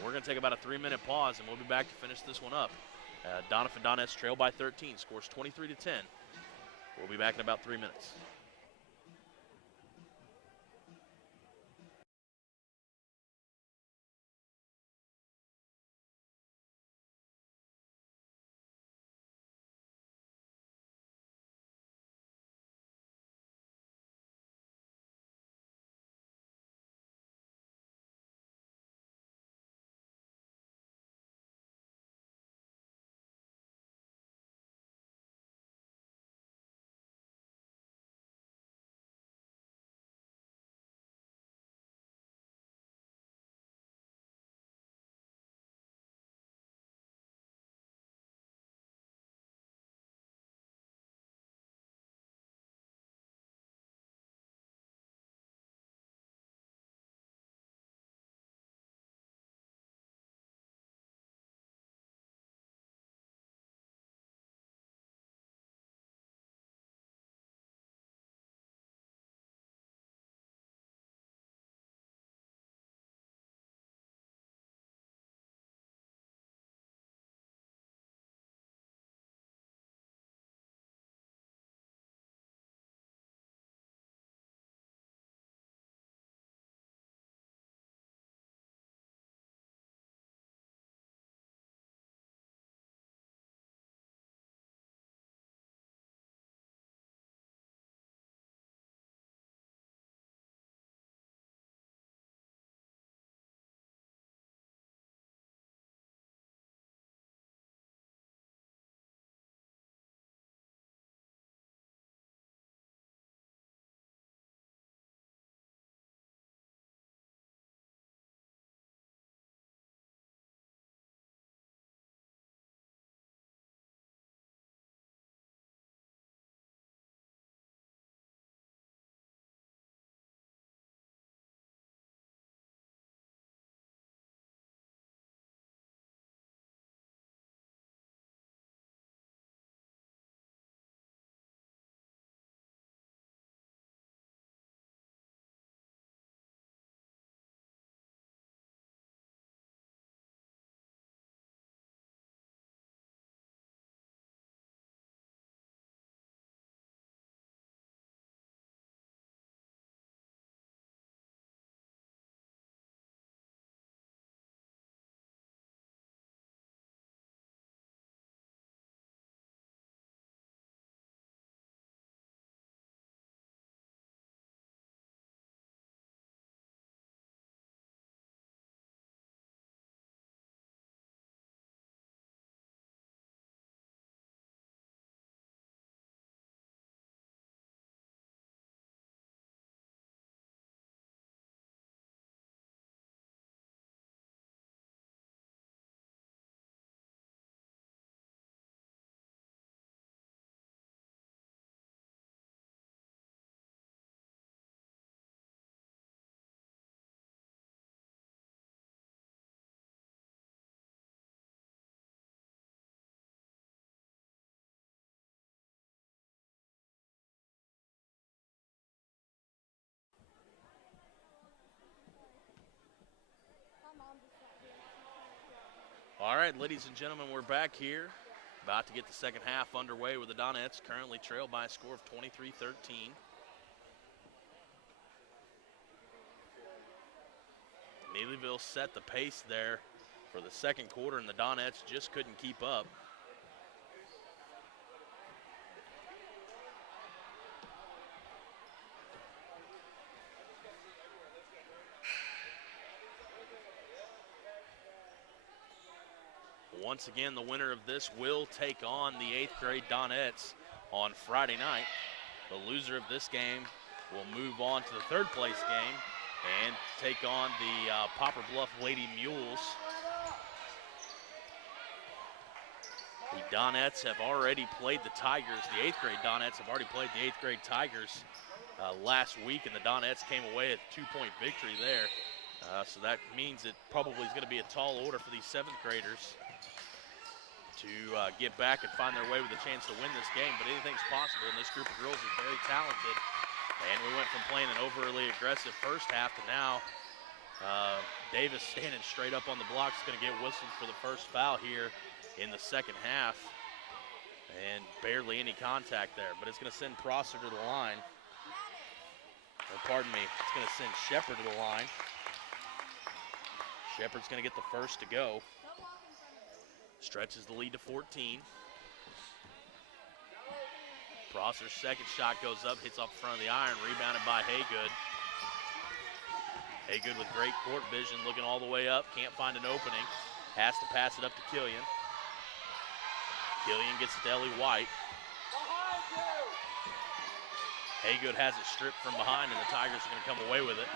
We're going to take about a 3-minute pause, and we'll be back to finish this one up. Donettes trail by 13, scores 23-10. We'll be back in about 3 minutes. All right, ladies and gentlemen, we're back here. About to get the second half underway with the Donettes currently trail by a score of 23-13. Neelyville set the pace there for the second quarter, and the Donettes just couldn't keep up. Once again, the winner of this will take on the 8th grade Donettes on Friday night. The loser of this game will move on to the third place game and take on the Poplar Bluff Lady Mules. The Donettes have already played the Tigers. The 8th grade Donettes have already played the 8th grade Tigers last week, and the Donettes came away with a 2-point victory there. So that means it probably is going to be a tall order for these 7th graders to get back and find their way with a chance to win this game, but anything's possible, and this group of girls is very talented. And we went from playing an overly aggressive first half to now Davis standing straight up on the block is going to get whistled for the first foul here in the second half, and barely any contact there, but it's going to send Prosser to the line. Or pardon me, it's going to send Shepard to the line. Shepard's going to get the first to go. Stretches the lead to 14. Prosser's second shot goes up, hits off the front of the iron, rebounded by Haygood. Haygood with great court vision, looking all the way up, can't find an opening. Has to pass it up to Killian. Killian gets it to Ellie White. Haygood has it stripped from behind, and the Tigers are going to come away with it.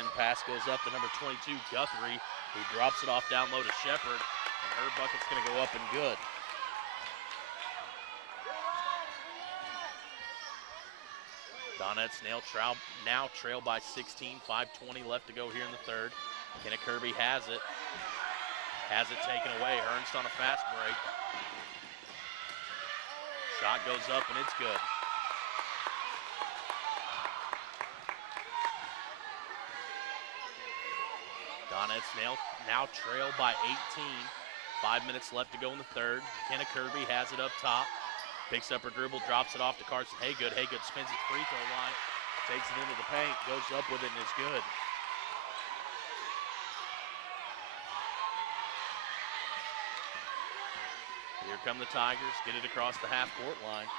And pass goes up to number 22, Guthrie, who drops it off down low to Shepard, and her bucket's going to go up and good. Donettes now trail by 16, 5:20 left to go here in the third. Kenna Kirby has it taken away. Ernst on a fast break. Shot goes up and it's good. Donettes now trail by 18. 5 minutes left to go in the third. Kenna Kirby has it up top. Picks up her dribble, drops it off to Carson Haygood. Haygood spins it free throw line, takes it into the paint, goes up with it, and is good. Here come the Tigers, get it across the half-court line.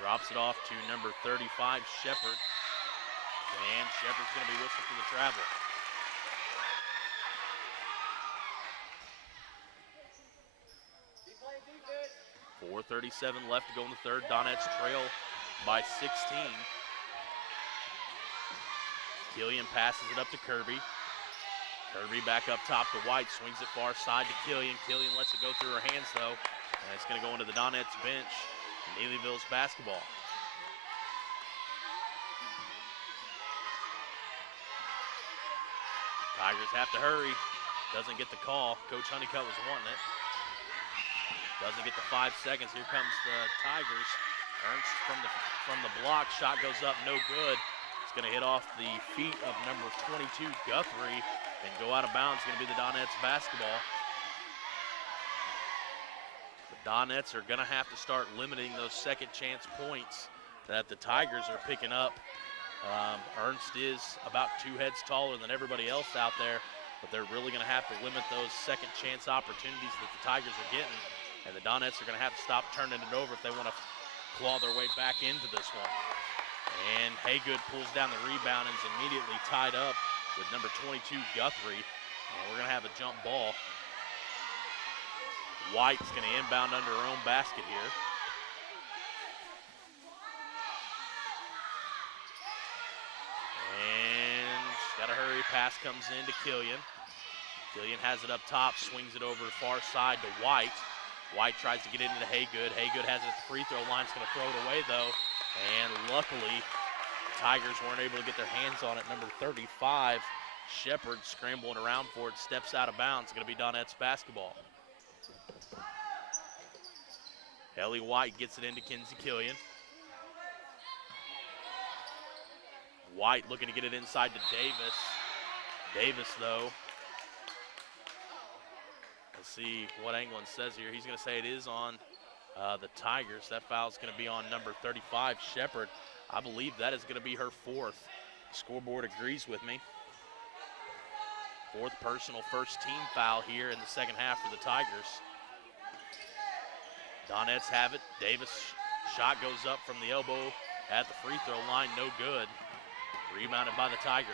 Drops it off to number 35, Shepard. And Shepard's going to be whistled for the travel. 4:37 left to go in the third. Donettes trail by 16. Killian passes it up to Kirby. Kirby back up top to White, swings it far side to Killian. Killian lets it go through her hands though, and it's going to go into the Donettes bench. Neelyville's basketball. Tigers have to hurry. Doesn't get the call. Coach Honeycutt was wanting it. Doesn't get the 5 seconds. Here comes the Tigers. Ernst from the block. Shot goes up, no good. It's going to hit off the feet of number 22, Guthrie, and go out of bounds. It's going to be the Donettes basketball. The Donettes are going to have to start limiting those second chance points that the Tigers are picking up. Ernst is about 2 heads taller than everybody else out there, but they're really going to have to limit those second chance opportunities that the Tigers are getting. And the Donettes are going to have to stop turning it over if they want to claw their way back into this one. And Haygood pulls down the rebound and is immediately tied up with number 22, Guthrie. And we're going to have a jump ball. White's going to inbound under her own basket here. And got to hurry. Pass comes in to Killian. Killian has it up top, swings it over the far side to White. White tries to get into Haygood. Haygood has it at the free throw line. It's going to throw it away, though. And luckily, the Tigers weren't able to get their hands on it. Number 35, Shepard, scrambling around for it, steps out of bounds. It's going to be Donettes basketball. Ellie White gets it into Kinsey Killian. White looking to get it inside to Davis. Davis, though. Let's see what England says here. He's going to say it is on the Tigers. That foul is going to be on number 35, Shepard. I believe that is going to be her 4th. The scoreboard agrees with me. 4th personal, first team foul here in the second half for the Tigers. Donettes have it. Davis shot goes up from the elbow at the free throw line. No good. Rebounded by the Tigers.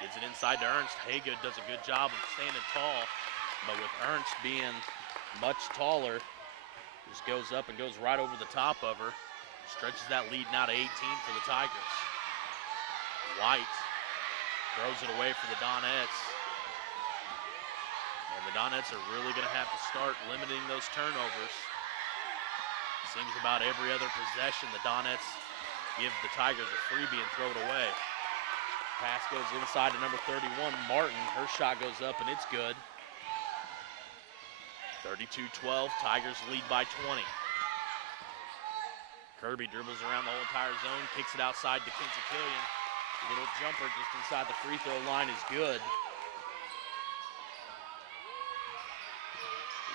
Gives it inside to Ernst. Haygood does a good job of standing tall, but with Ernst being much taller, just goes up and goes right over the top of her. Stretches that lead now to 18 for the Tigers. White throws it away for the Donettes. And the Donettes are really going to have to start limiting those turnovers. Seems about every other possession the Donettes give the Tigers a freebie and throw it away. Pass goes inside to number 31, Martin. Her shot goes up and it's good. 32-12, Tigers lead by 20. Kirby dribbles around the whole entire zone, kicks it outside to Kinsey Killian. Little jumper just inside the free throw line is good.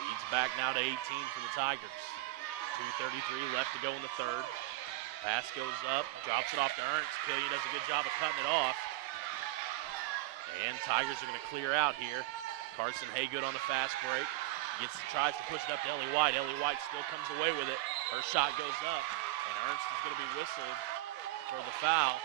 Leads back now to 18 for the Tigers. 2:33 left to go in the third. Pass goes up, drops it off to Ernst. Killian does a good job of cutting it off. And Tigers are going to clear out here. Carson Haygood on the fast break. Tries to push it up to Ellie White. Ellie White still comes away with it. Her shot goes up, and Ernst is going to be whistled for the foul.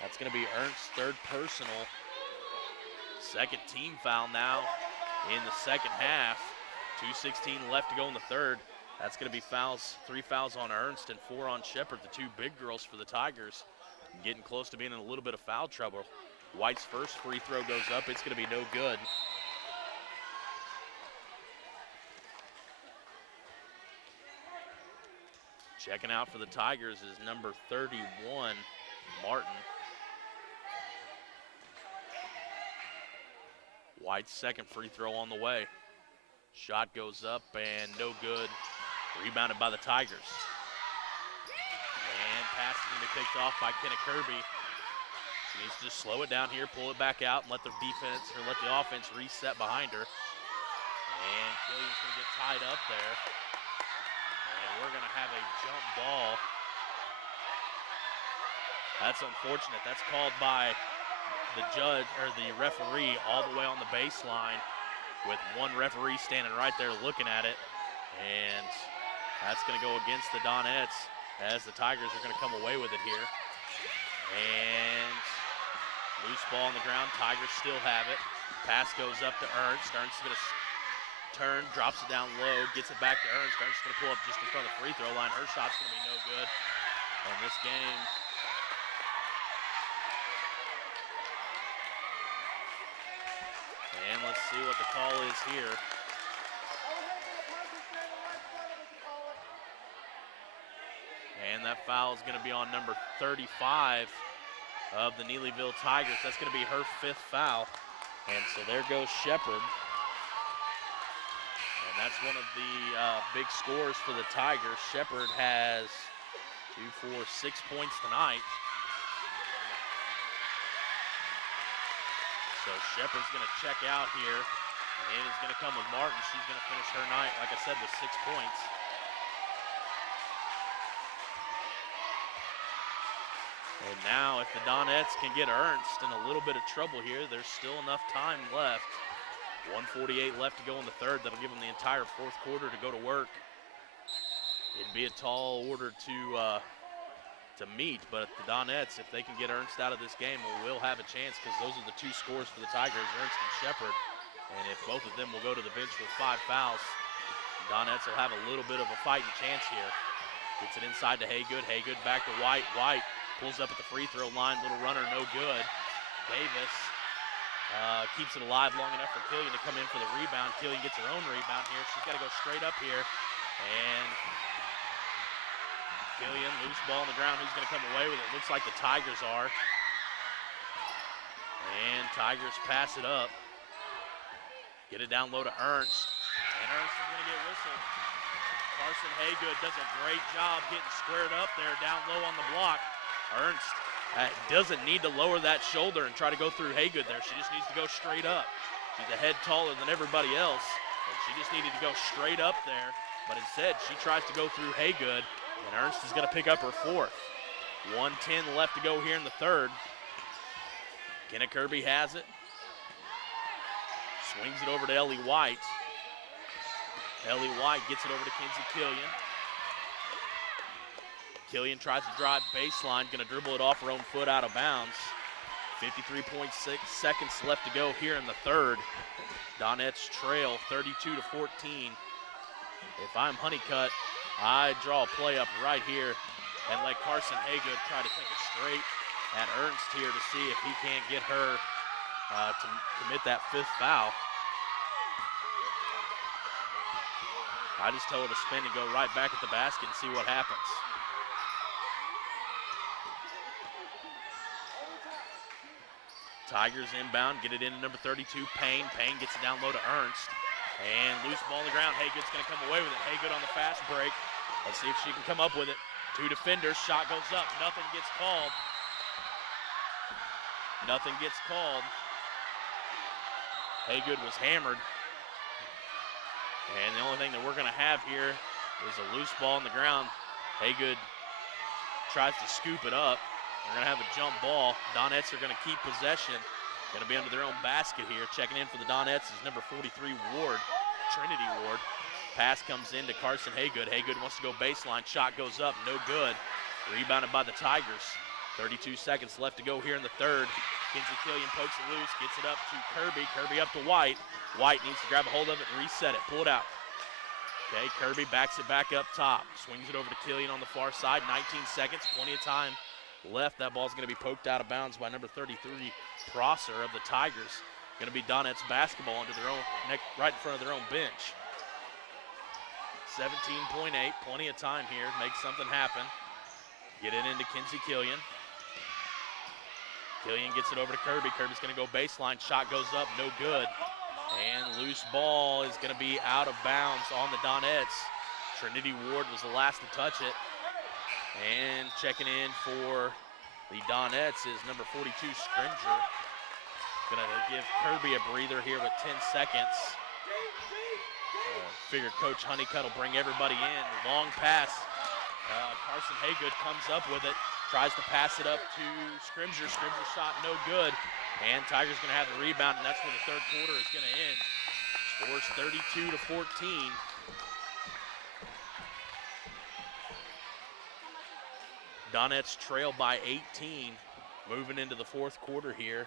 That's going to be Ernst's third personal. Second team foul now in the second half. 2:16 left to go in the third. That's going to be fouls, 3 fouls on Ernst and 4 on Shepard, the two big girls for the Tigers. Getting close to being in a little bit of foul trouble. White's first free throw goes up. It's going to be no good. Checking out for the Tigers is number 31, Martin. White's second free throw on the way. Shot goes up and no good. Rebounded by the Tigers. And pass is going to be picked off by Kenna Kirby. She needs to just slow it down here, pull it back out, and let the offense reset behind her. And Killian's going to get tied up there. And we're going to have a jump ball. That's unfortunate. That's called by the judge or the referee all the way on the baseline, with one referee standing right there looking at it. And that's going to go against the Donettes as the Tigers are going to come away with it here. And loose ball on the ground. Tigers still have it. Pass goes up to Ernst. Ernst is going to turn, drops it down low, gets it back to Ernst. Ernst is going to pull up just in front of the free throw line. Her shot's going to be no good. And this game and let's see what the call is here. And that foul is going to be on number 35 of the Neelyville Tigers. That's going to be her 5th foul. And so there goes Shepard. And that's one of the big scores for the Tigers. Shepard has 6 points tonight. So Shepard's going to check out here. And it's going to come with Martin. She's going to finish her night, like I said, with 6 points. And now if the Donettes can get Ernst in a little bit of trouble here, there's still enough time left. 1:48 left to go in the third. That'll give them the entire 4th quarter to go to work. It'd be a tall order to meet, but the Donettes, if they can get Ernst out of this game, will have a chance, because those are the 2 scores for the Tigers, Ernst and Shepard. And if both of them will go to the bench with 5 fouls, Donettes will have a little bit of a fighting chance here. Gets it inside to Haygood. Haygood back to White. White pulls up at the free throw line. Little runner, no good. Davis keeps it alive long enough for Killian to come in for the rebound. Killian gets her own rebound here. She's got to go straight up here. And Killian, loose ball on the ground. Who's going to come away with it? Looks like the Tigers are. And Tigers pass it up. Get it down low to Ernst. And Ernst is going to get whistled. Carson Haygood does a great job getting squared up there down low on the block. Ernst doesn't need to lower that shoulder and try to go through Haygood there. She just needs to go straight up. She's a head taller than everybody else, and she just needed to go straight up there. But instead, she tries to go through Haygood, and Ernst is going to pick up her 4th. 1:10 left to go here in the third. Kenna Kirby has it. Swings it over to Ellie White. Ellie White gets it over to Kinsey Killian. Killian tries to drive baseline, going to dribble it off her own foot out of bounds. 53.6 seconds left to go here in the third. Donettes trail 32-14. If I'm Honeycutt, I draw a play up right here and let Carson Haygood try to take it straight at Ernst here to see if he can't get her to commit that 5th foul. I just tell her to spin and go right back at the basket and see what happens. Tigers inbound, get it into number 32, Payne. Payne gets it down low to Ernst. And loose ball on the ground. Haygood's going to come away with it. Haygood on the fast break. Let's see if she can come up with it. 2 defenders. Shot goes up. Nothing gets called. Nothing gets called. Haygood was hammered. And the only thing that we're going to have here is a loose ball on the ground. Haygood tries to scoop it up. We're going to have a jump ball. Donettes are going to keep possession. Going to be under their own basket here. Checking in for the Donettes is number 43, Ward, Trinity Ward. Pass comes in to Carson Haygood. Haygood wants to go baseline. Shot goes up, no good. Rebounded by the Tigers. 32 seconds left to go here in the third. Kinsey Killian pokes it loose, gets it up to Kirby. Kirby up to White. White needs to grab a hold of it and reset it. Pull it out. Okay, Kirby backs it back up top. Swings it over to Killian on the far side. 19 seconds, plenty of time left. That ball's going to be poked out of bounds by number 33, Prosser of the Tigers. Going to be Donettes basketball under their own, right in front of their own bench. 17.8, plenty of time here. Make something happen. Get it into Kinsey Killian. Killian gets it over to Kirby. Kirby's going to go baseline. Shot goes up, no good. And loose ball is going to be out of bounds on the Donettes. Trinity Ward was the last to touch it. And checking in for the Donettes is number 42, Scringer. Gonna give Kirby a breather here with 10 seconds. Figure Coach Honeycutt will bring everybody in. Long pass. Carson Haygood comes up with it. Tries to pass it up to Scringer. Scringer shot no good. And Tigers gonna have the rebound, and that's where the third quarter is gonna end. Scores 32-14. Donettes trail by 18, moving into the fourth quarter here.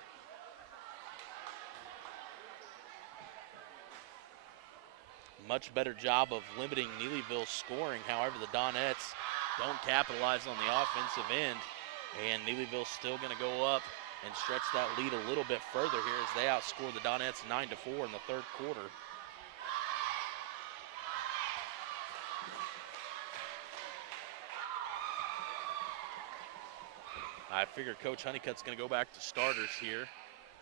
Much better job of limiting Neelyville's scoring. However, the Donettes don't capitalize on the offensive end, and Neelyville's still going to go up and stretch that lead a little bit further here as they outscore the Donettes 9-4 in the third quarter. I figure Coach Honeycutt's going to go back to starters here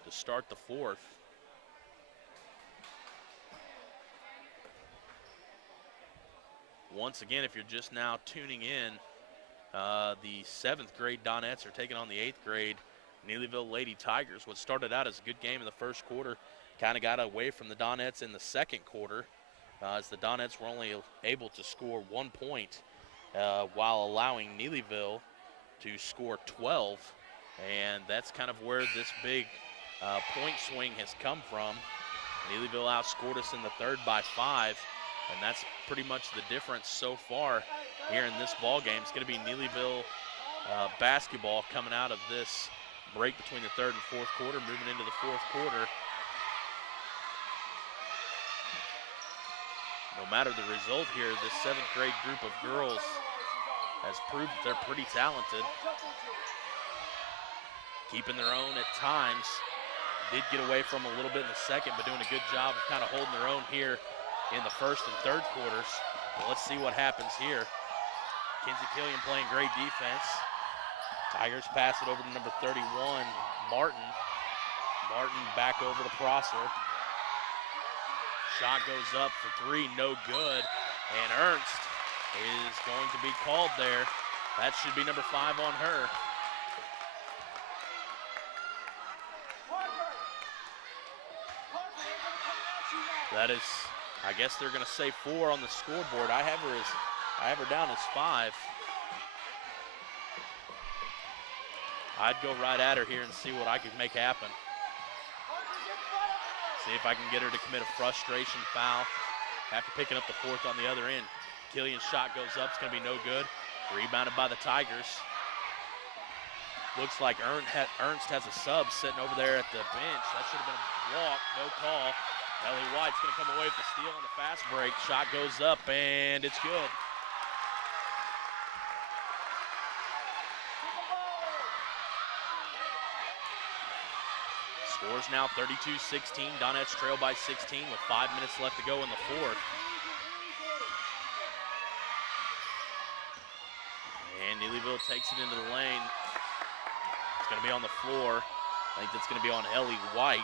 to start the fourth. Once again, if you're just now tuning in, the 7th grade Donettes are taking on the 8th grade Neelyville Lady Tigers. What started out as a good game in the first quarter kind of got away from the Donettes in the second quarter as the Donettes were only able to score 1 point while allowing Neelyville to score 12, and that's kind of where this big point swing has come from. Neelyville outscored us in the third by 5, and that's pretty much the difference so far here in this ball game. It's going to be Neelyville basketball coming out of this break between the third and fourth quarter, moving into the fourth quarter. No matter the result here, this 7th grade group of girls has proved that they're pretty talented. Keeping their own at times. Did get away from a little bit in the second, but doing a good job of kind of holding their own here in the first and third quarters. But let's see what happens here. Kinsey Killian playing great defense. Tigers pass it over to number 31, Martin. Martin back over to Prosser. Shot goes up for 3, no good. And Ernst is going to be called there. That should be number 5 on her. That is, I guess they're going to say 4 on the scoreboard. I have her down as 5. I'd go right at her here and see what I could make happen. See if I can get her to commit a frustration foul after picking up the 4th on the other end. Killian's shot goes up, it's gonna be no good. Rebounded by the Tigers. Looks like Ernst has a sub sitting over there at the bench. That should have been a walk, no call. Ellie White's gonna come away with the steal on the fast break. Shot goes up and it's good. Scores now 32-16. Donettes trail by 16 with 5 minutes left to go in the fourth. And Neelyville takes it into the lane. It's going to be on the floor. I think that's going to be on Ellie White.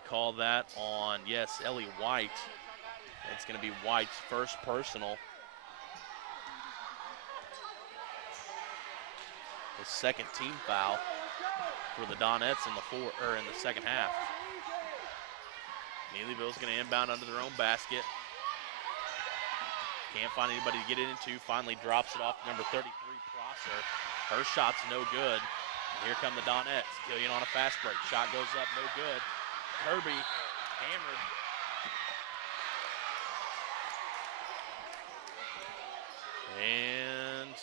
going to call that on, yes, Ellie White. It's going to be White's first personal. The second team foul for the Donettes in the second half. Neelyville's going to inbound under their own basket. Can't find anybody to get it into. Finally drops it off to number 33, Prosser. Her shot's no good. Here come the Donettes. Killian on a fast break. Shot goes up, no good. Kirby hammered. And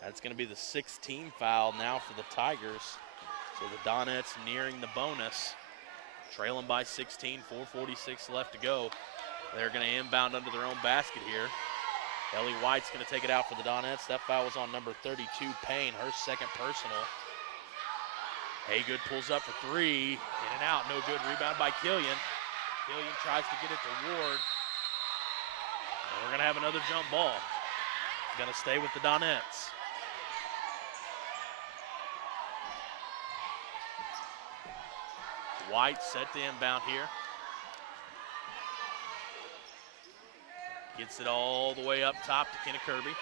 that's going to be the 6th team foul now for the Tigers. So the Donettes nearing the bonus. Trailing by 16, 4:46 left to go. They're going to inbound under their own basket here. Ellie White's going to take it out for the Donettes. That foul was on number 32, Payne, her second personal. Haygood pulls up for 3, in and out, no good. Rebound by Killian. Killian tries to get it to Ward. And we're going to have another jump ball. It's going to stay with the Donettes. White set to inbound here. Gets it all the way up top to Kenna Kirby.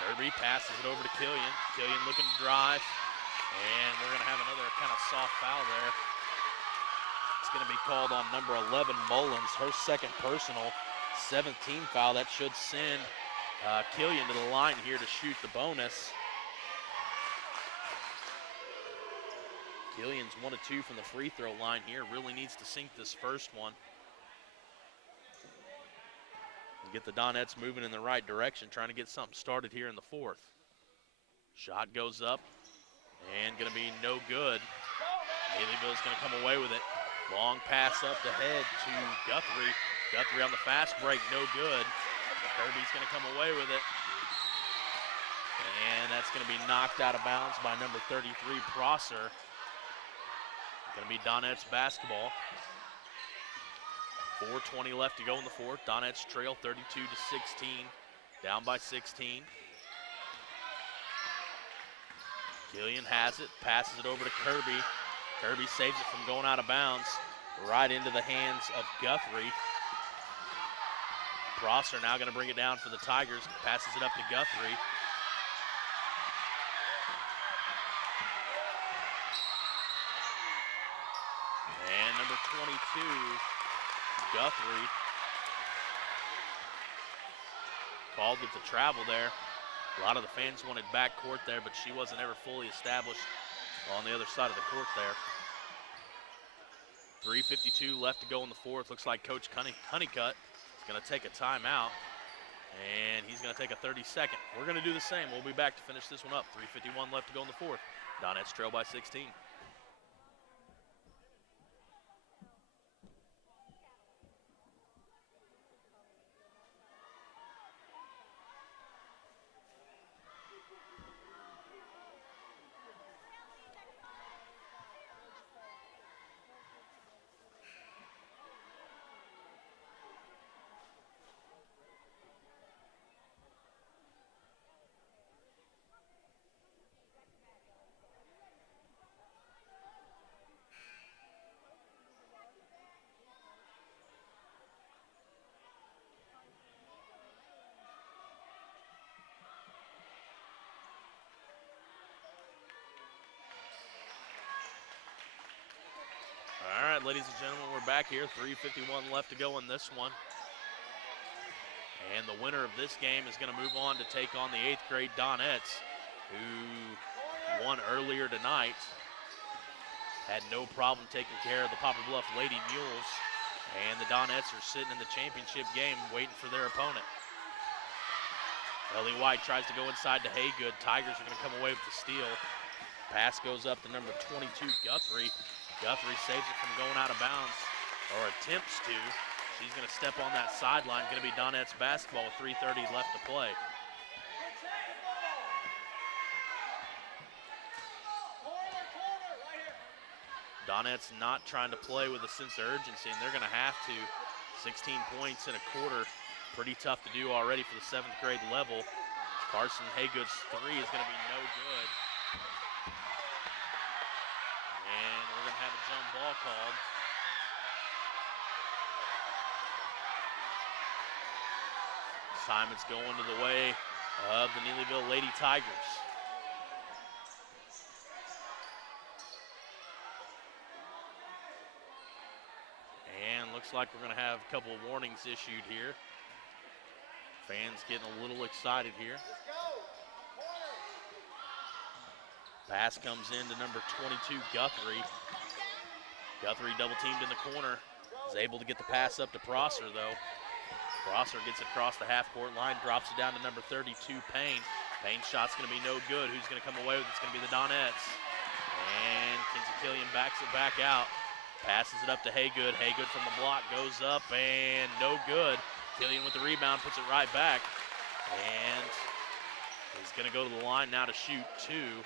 Kirby passes it over to Killian. Killian looking to drive. And we're going to have another kind of soft foul there. It's going to be called on number 11, Mullins, her second personal, 7th team foul. That should send Killian to the line here to shoot the bonus. Killian's 1 of 2 from the free throw line here. Really needs to sink this first one. Get the Donettes moving in the right direction, trying to get something started here in the 4th. Shot goes up and going to be no good. Neelyville's going to come away with it. Long pass up the head to Guthrie. Guthrie on the fast break, no good. Kirby's going to come away with it. And that's going to be knocked out of bounds by number 33, Prosser. Going to be Donettes basketball. 4:20 left to go in the 4th. Donettes trail 32-16, down by 16. Killian has it, passes it over to Kirby. Kirby saves it from going out of bounds, right into the hands of Guthrie. Prosser now going to bring it down for the Tigers, passes it up to Guthrie. And number 22, Guthrie, called with the travel there. A lot of the fans wanted backcourt there, but she wasn't ever fully established on the other side of the court there. 3:52 left to go in the 4th. Looks like Coach Honeycutt is going to take a timeout, and he's going to take a 30-second. We're going to do the same. We'll be back to finish this one up. 3:51 left to go in the 4th. Donettes trail by 16. All right, ladies and gentlemen, we're back here. 3:51 left to go in this one. And the winner of this game is going to move on to take on the 8th grade Donettes, who won earlier tonight. Had no problem taking care of the Poplar Bluff Lady Mules. And the Donettes are sitting in the championship game waiting for their opponent. Ellie White tries to go inside to Haygood. Tigers are going to come away with the steal. Pass goes up to number 22, Guthrie. Guthrie saves it from going out of bounds, or attempts to. She's going to step on that sideline. Going to be Donettes basketball with 3:30 left to play. Donettes not trying to play with a sense of urgency, and they're going to have to. 16 points in a quarter, pretty tough to do already for the 7th grade level. Carson Haygood's 3 is going to be no good. ball called. This time it's going to the way of the Neelyville Lady Tigers. And looks like we're going to have a couple of warnings issued here. Fans getting a little excited here. Pass comes in to number 22, Guthrie. Guthrie double teamed in the corner. Is able to get the pass up to Prosser though. Prosser gets it across the half-court line, drops it down to number 32, Payne. Payne's shot's gonna be no good. Who's gonna come away with it? It's gonna be the Donettes. And Kinsey Killian backs it back out. Passes it up to Haygood. Haygood from the block goes up and no good. Killian with the rebound, puts it right back. And he's gonna go to the line now to shoot two.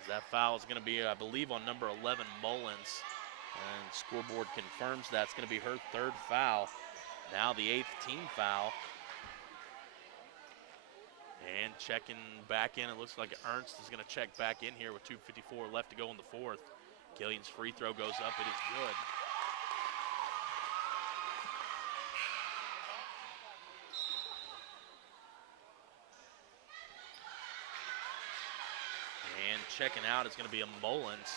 As that foul is gonna be, I believe, on number 11, Mullins. And scoreboard confirms that's gonna be her third foul. Now the 8th team foul. And checking back in, it looks like Ernst is gonna check back in here with 2:54 left to go in the fourth. Killian's free throw goes up, it is good. And checking out is gonna be a Mullins.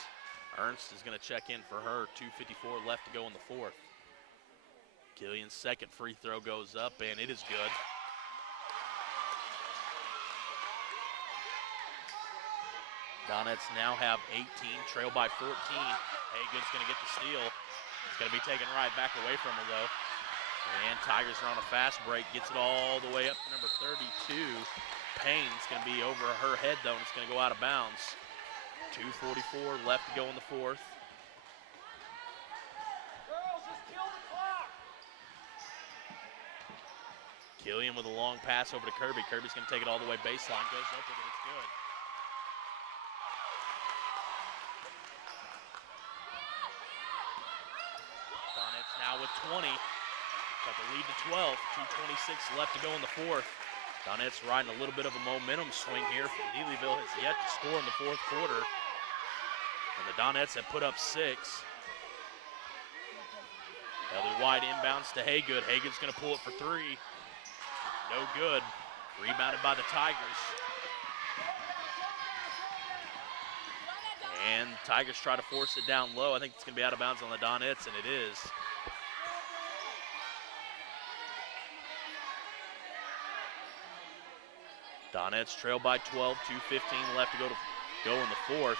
Ernst is gonna check in for her, 2:54 left to go in the fourth. Killian's second free throw goes up, and it is good. Donettes now have 18, trail by 14. Haygood's gonna get the steal. It's gonna be taken right back away from her though. And Tigers are on a fast break, gets it all the way up to number 32. Payne's gonna be over her head though, and it's gonna go out of bounds. 2:44 left to go in the fourth. Girls, just kill the clock. Killian with a long pass over to Kirby. Kirby's gonna take it all the way baseline, goes up with it, it's good. Donettes now with 20, got the lead to 12, 2:26 left to go in the fourth. Donettes riding a little bit of a momentum swing here. Neelyville has yet to score in the fourth quarter. And the Donettes have put up 6. Ellie White inbounds to Haygood. Haygood's gonna pull it for 3. No good. Rebounded by the Tigers. And Tigers try to force it down low. I think it's gonna be out of bounds on the Donettes, and it is. Donettes trail by 12, 2:15 left to go in the fourth.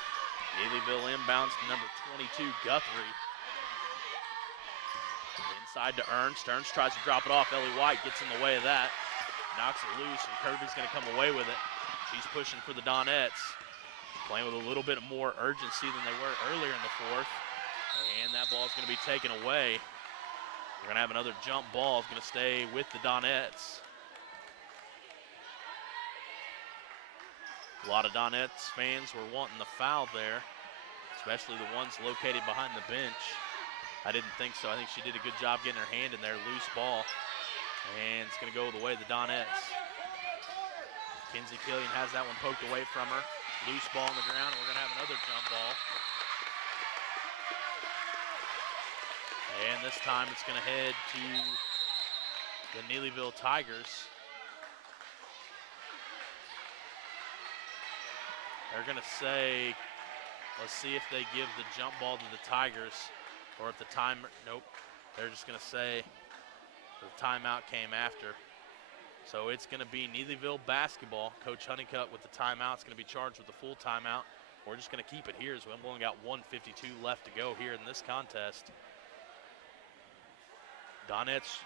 Neelyville inbounds to number 22, Guthrie. Inside to Ernst. Ernst tries to drop it off. Ellie White gets in the way of that. Knocks it loose, and Kirby's going to come away with it. She's pushing for the Donettes. Playing with a little bit more urgency than they were earlier in the fourth. And that ball is going to be taken away. We're going to have another jump ball. It's going to stay with the Donettes. A lot of Donettes fans were wanting the foul there, especially the ones located behind the bench. I didn't think so. I think she did a good job getting her hand in there. Loose ball. And it's going to go the way of the Donettes. Kinsey Killian has that one poked away from her. Loose ball on the ground, and we're going to have another jump ball. And this time it's going to head to the Neelyville Tigers. They're going to say, let's see if they give the jump ball to the Tigers, or if the nope. They're just going to say the timeout came after. So it's going to be Neelyville basketball. Coach Honeycutt with the timeout is going to be charged with the full timeout. We're just going to keep it here as we've only got 1:52 left to go here in this contest. Donettes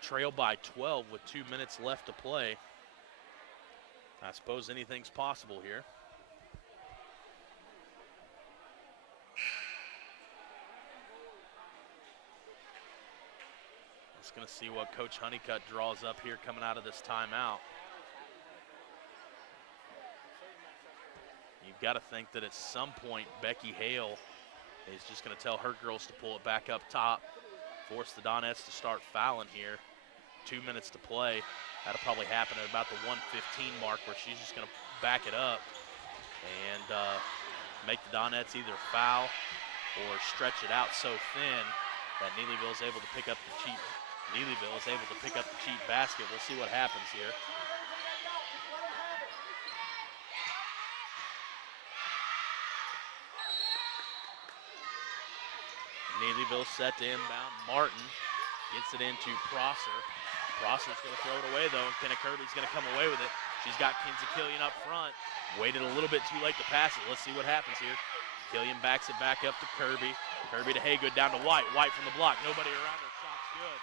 trail by 12 with 2 minutes left to play. I suppose anything's possible here. Just going to see what Coach Honeycutt draws up here coming out of this timeout. You've got to think that at some point Becky Hale is just going to tell her girls to pull it back up top, force the Donettes to start fouling here. 2 minutes to play. That'll probably happen at about the 1:15 mark, where she's just going to back it up and make the Donettes either foul or stretch it out so thin that Neelyville is able to pick up the cheap. Neelyville is able to pick up the cheap basket. We'll see what happens here. Neelyville set to inbound. Martin gets it into Prosser. Prosser's going to throw it away, though, and Kenna Kirby's going to come away with it. She's got Kinsey Killian up front. Waited a little bit too late to pass it. Let's see what happens here. Killian backs it back up to Kirby. Kirby to Haygood, down to White. White from the block. Nobody around her. Shot's good.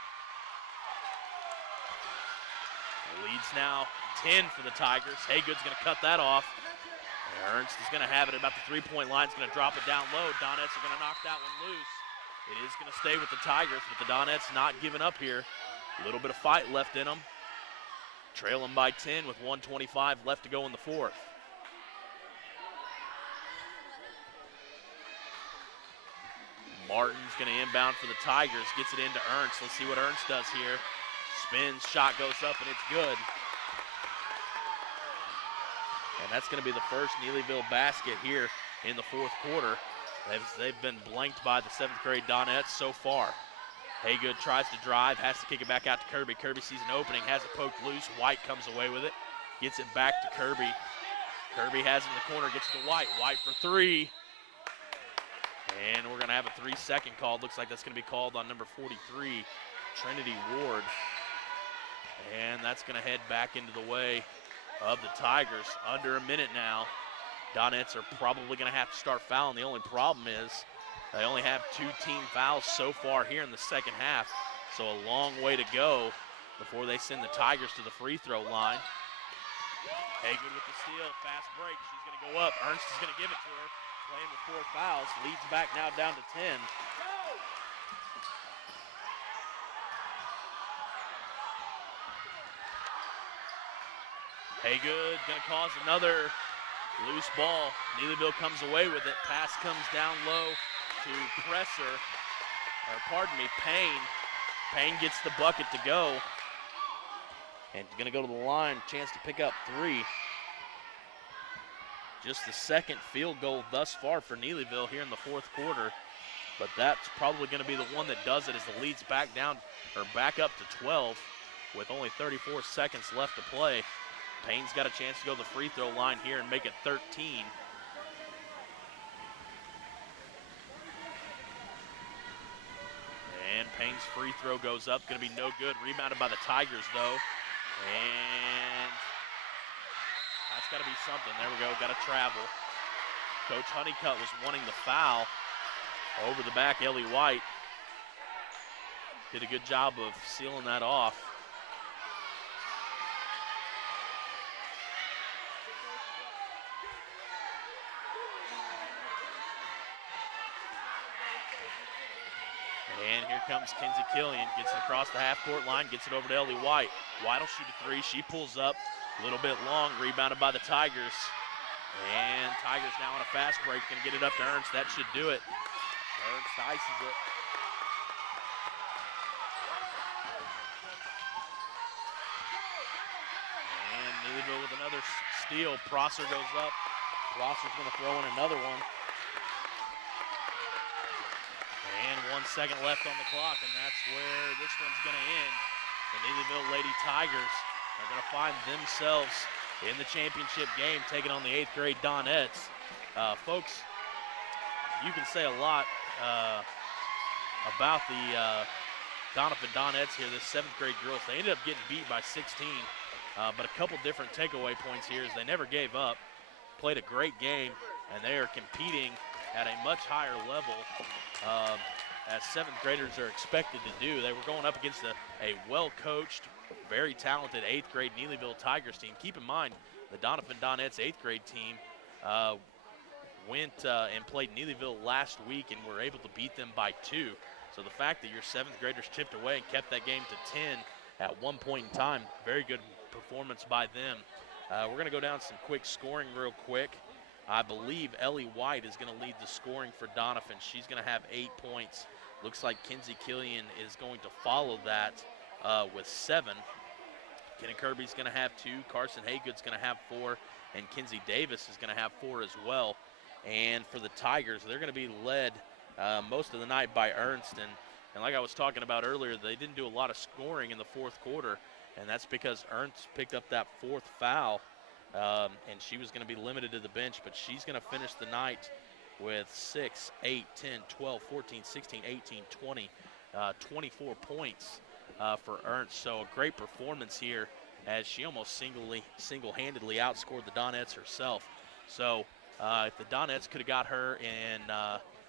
Leads now 10 for the Tigers. Haygood's going to cut that off. Ernst is going to have it about the three-point line. He's going to drop it down low. Donettes are going to knock that one loose. It is going to stay with the Tigers, but the Donettes not giving up here. A little bit of fight left in them. Trailing by 10 with 1:25 left to go in the fourth. Martin's going to inbound for the Tigers. Gets it into Ernst. Let's see what Ernst does here. Spins, shot goes up, and it's good. And that's going to be the first Neelyville basket here in the fourth quarter. They've been blanked by the 7th grade Donettes so far. Haygood tries to drive, has to kick it back out to Kirby. Kirby sees an opening, has it poked loose. White comes away with it, gets it back to Kirby. Kirby has it in the corner, gets to White. White for three. And we're going to have a 3-second call. Looks like that's going to be called on number 43, Trinity Ward. And that's going to head back into the way of the Tigers. Under a minute now. Donettes are probably going to have to start fouling. The only problem is they only have 2 team fouls so far here in the second half. So a long way to go before they send the Tigers to the free throw line. Haygood with the steal, fast break. She's going to go up. Ernst is going to give it to her. Playing with 4 fouls. Leads back now down to 10. Haygood going to cause another loose ball. Neelyville comes away with it. Pass comes down low to Payne. Payne gets the bucket to go. And going to go to the line. Chance to pick up 3. Just the second field goal thus far for Neelyville here in the fourth quarter. But that's probably going to be the one that does it as the lead's back down, or back up to 12 with only 34 seconds left to play. Payne's got a chance to go to the free throw line here and make it 13. And Payne's free throw goes up, going to be no good. Rebounded by the Tigers, though. And that's got to be something. There we go, got to travel. Coach Honeycutt was wanting the foul. Over the back, Ellie White did a good job of sealing that off. And here comes Kinsey Killian, gets it across the half-court line, gets it over to Ellie White. White will shoot a 3, she pulls up, a little bit long, rebounded by the Tigers. And Tigers now on a fast break, gonna get it up to Ernst, that should do it. Ernst ices it. And Neelyville with another steal, Prosser goes up. Prosser's gonna throw in another one. And 1 second left on the clock, and that's where this one's going to end. The Neelyville Lady Tigers are going to find themselves in the championship game, taking on the 8th grade Donettes. Folks, you can say a lot about the Doniphan Donettes here, this 7th grade girls. They ended up getting beat by 16, but a couple different takeaway points here is they never gave up, played a great game, and they are competing at a much higher level as 7th graders are expected to do. They were going up against a well-coached, very talented 8th grade Neelyville Tigers team. Keep in mind, the Doniphan Donettes 8th grade team went and played Neelyville last week and were able to beat them by 2. So the fact that your 7th graders chipped away and kept that game to 10 at one point in time, very good performance by them. We're going to go down some quick scoring real quick. I believe Ellie White is going to lead the scoring for Doniphan. She's going to have 8 points. Looks like Kinsey Killian is going to follow that with 7. Kenna Kirby's going to have 2. Carson Haygood's going to have 4. And Kinsey Davis is going to have 4 as well. And for the Tigers, they're going to be led most of the night by Ernst. And like I was talking about earlier, they didn't do a lot of scoring in the fourth quarter, and that's because Ernst picked up that fourth foul, and she was going to be limited to the bench, but she's going to finish the night with 6, 8, 10, 12, 14, 16, 18, 20, 24 points for Ernst. So a great performance here as she almost single-handedly outscored the Donettes herself. So if the Donettes could have got her in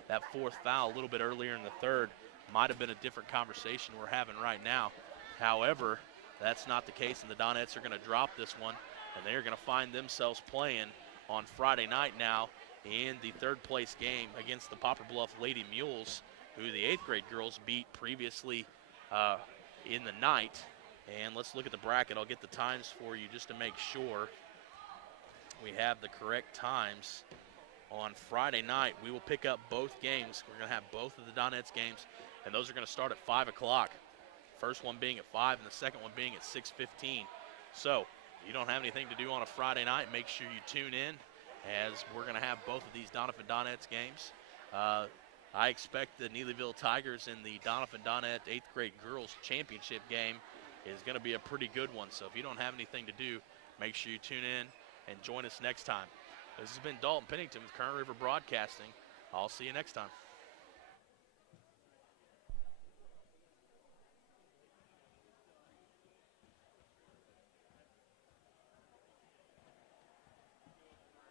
that fourth foul a little bit earlier in the third, might have been a different conversation we're having right now. However, that's not the case, and the Donettes are going to drop this one, and they're going to find themselves playing on Friday night now in the third-place game against the Poplar Bluff Lady Mules, who the 8th grade girls beat previously in the night. And let's look at the bracket. I'll get the times for you just to make sure we have the correct times. On Friday night, we will pick up both games. We're going to have both of the Donettes games, and those are going to start at 5 o'clock. First one being at 5 and the second one being at 6:15. So if you don't have anything to do on a Friday night, make sure you tune in, as we're going to have both of these Donettes games. I expect the Neelyville Tigers in the Donette 8th grade girls championship game is going to be a pretty good one. So if you don't have anything to do, make sure you tune in and join us next time. This has been Dalton Pennington with Kern River Broadcasting. I'll see you next time.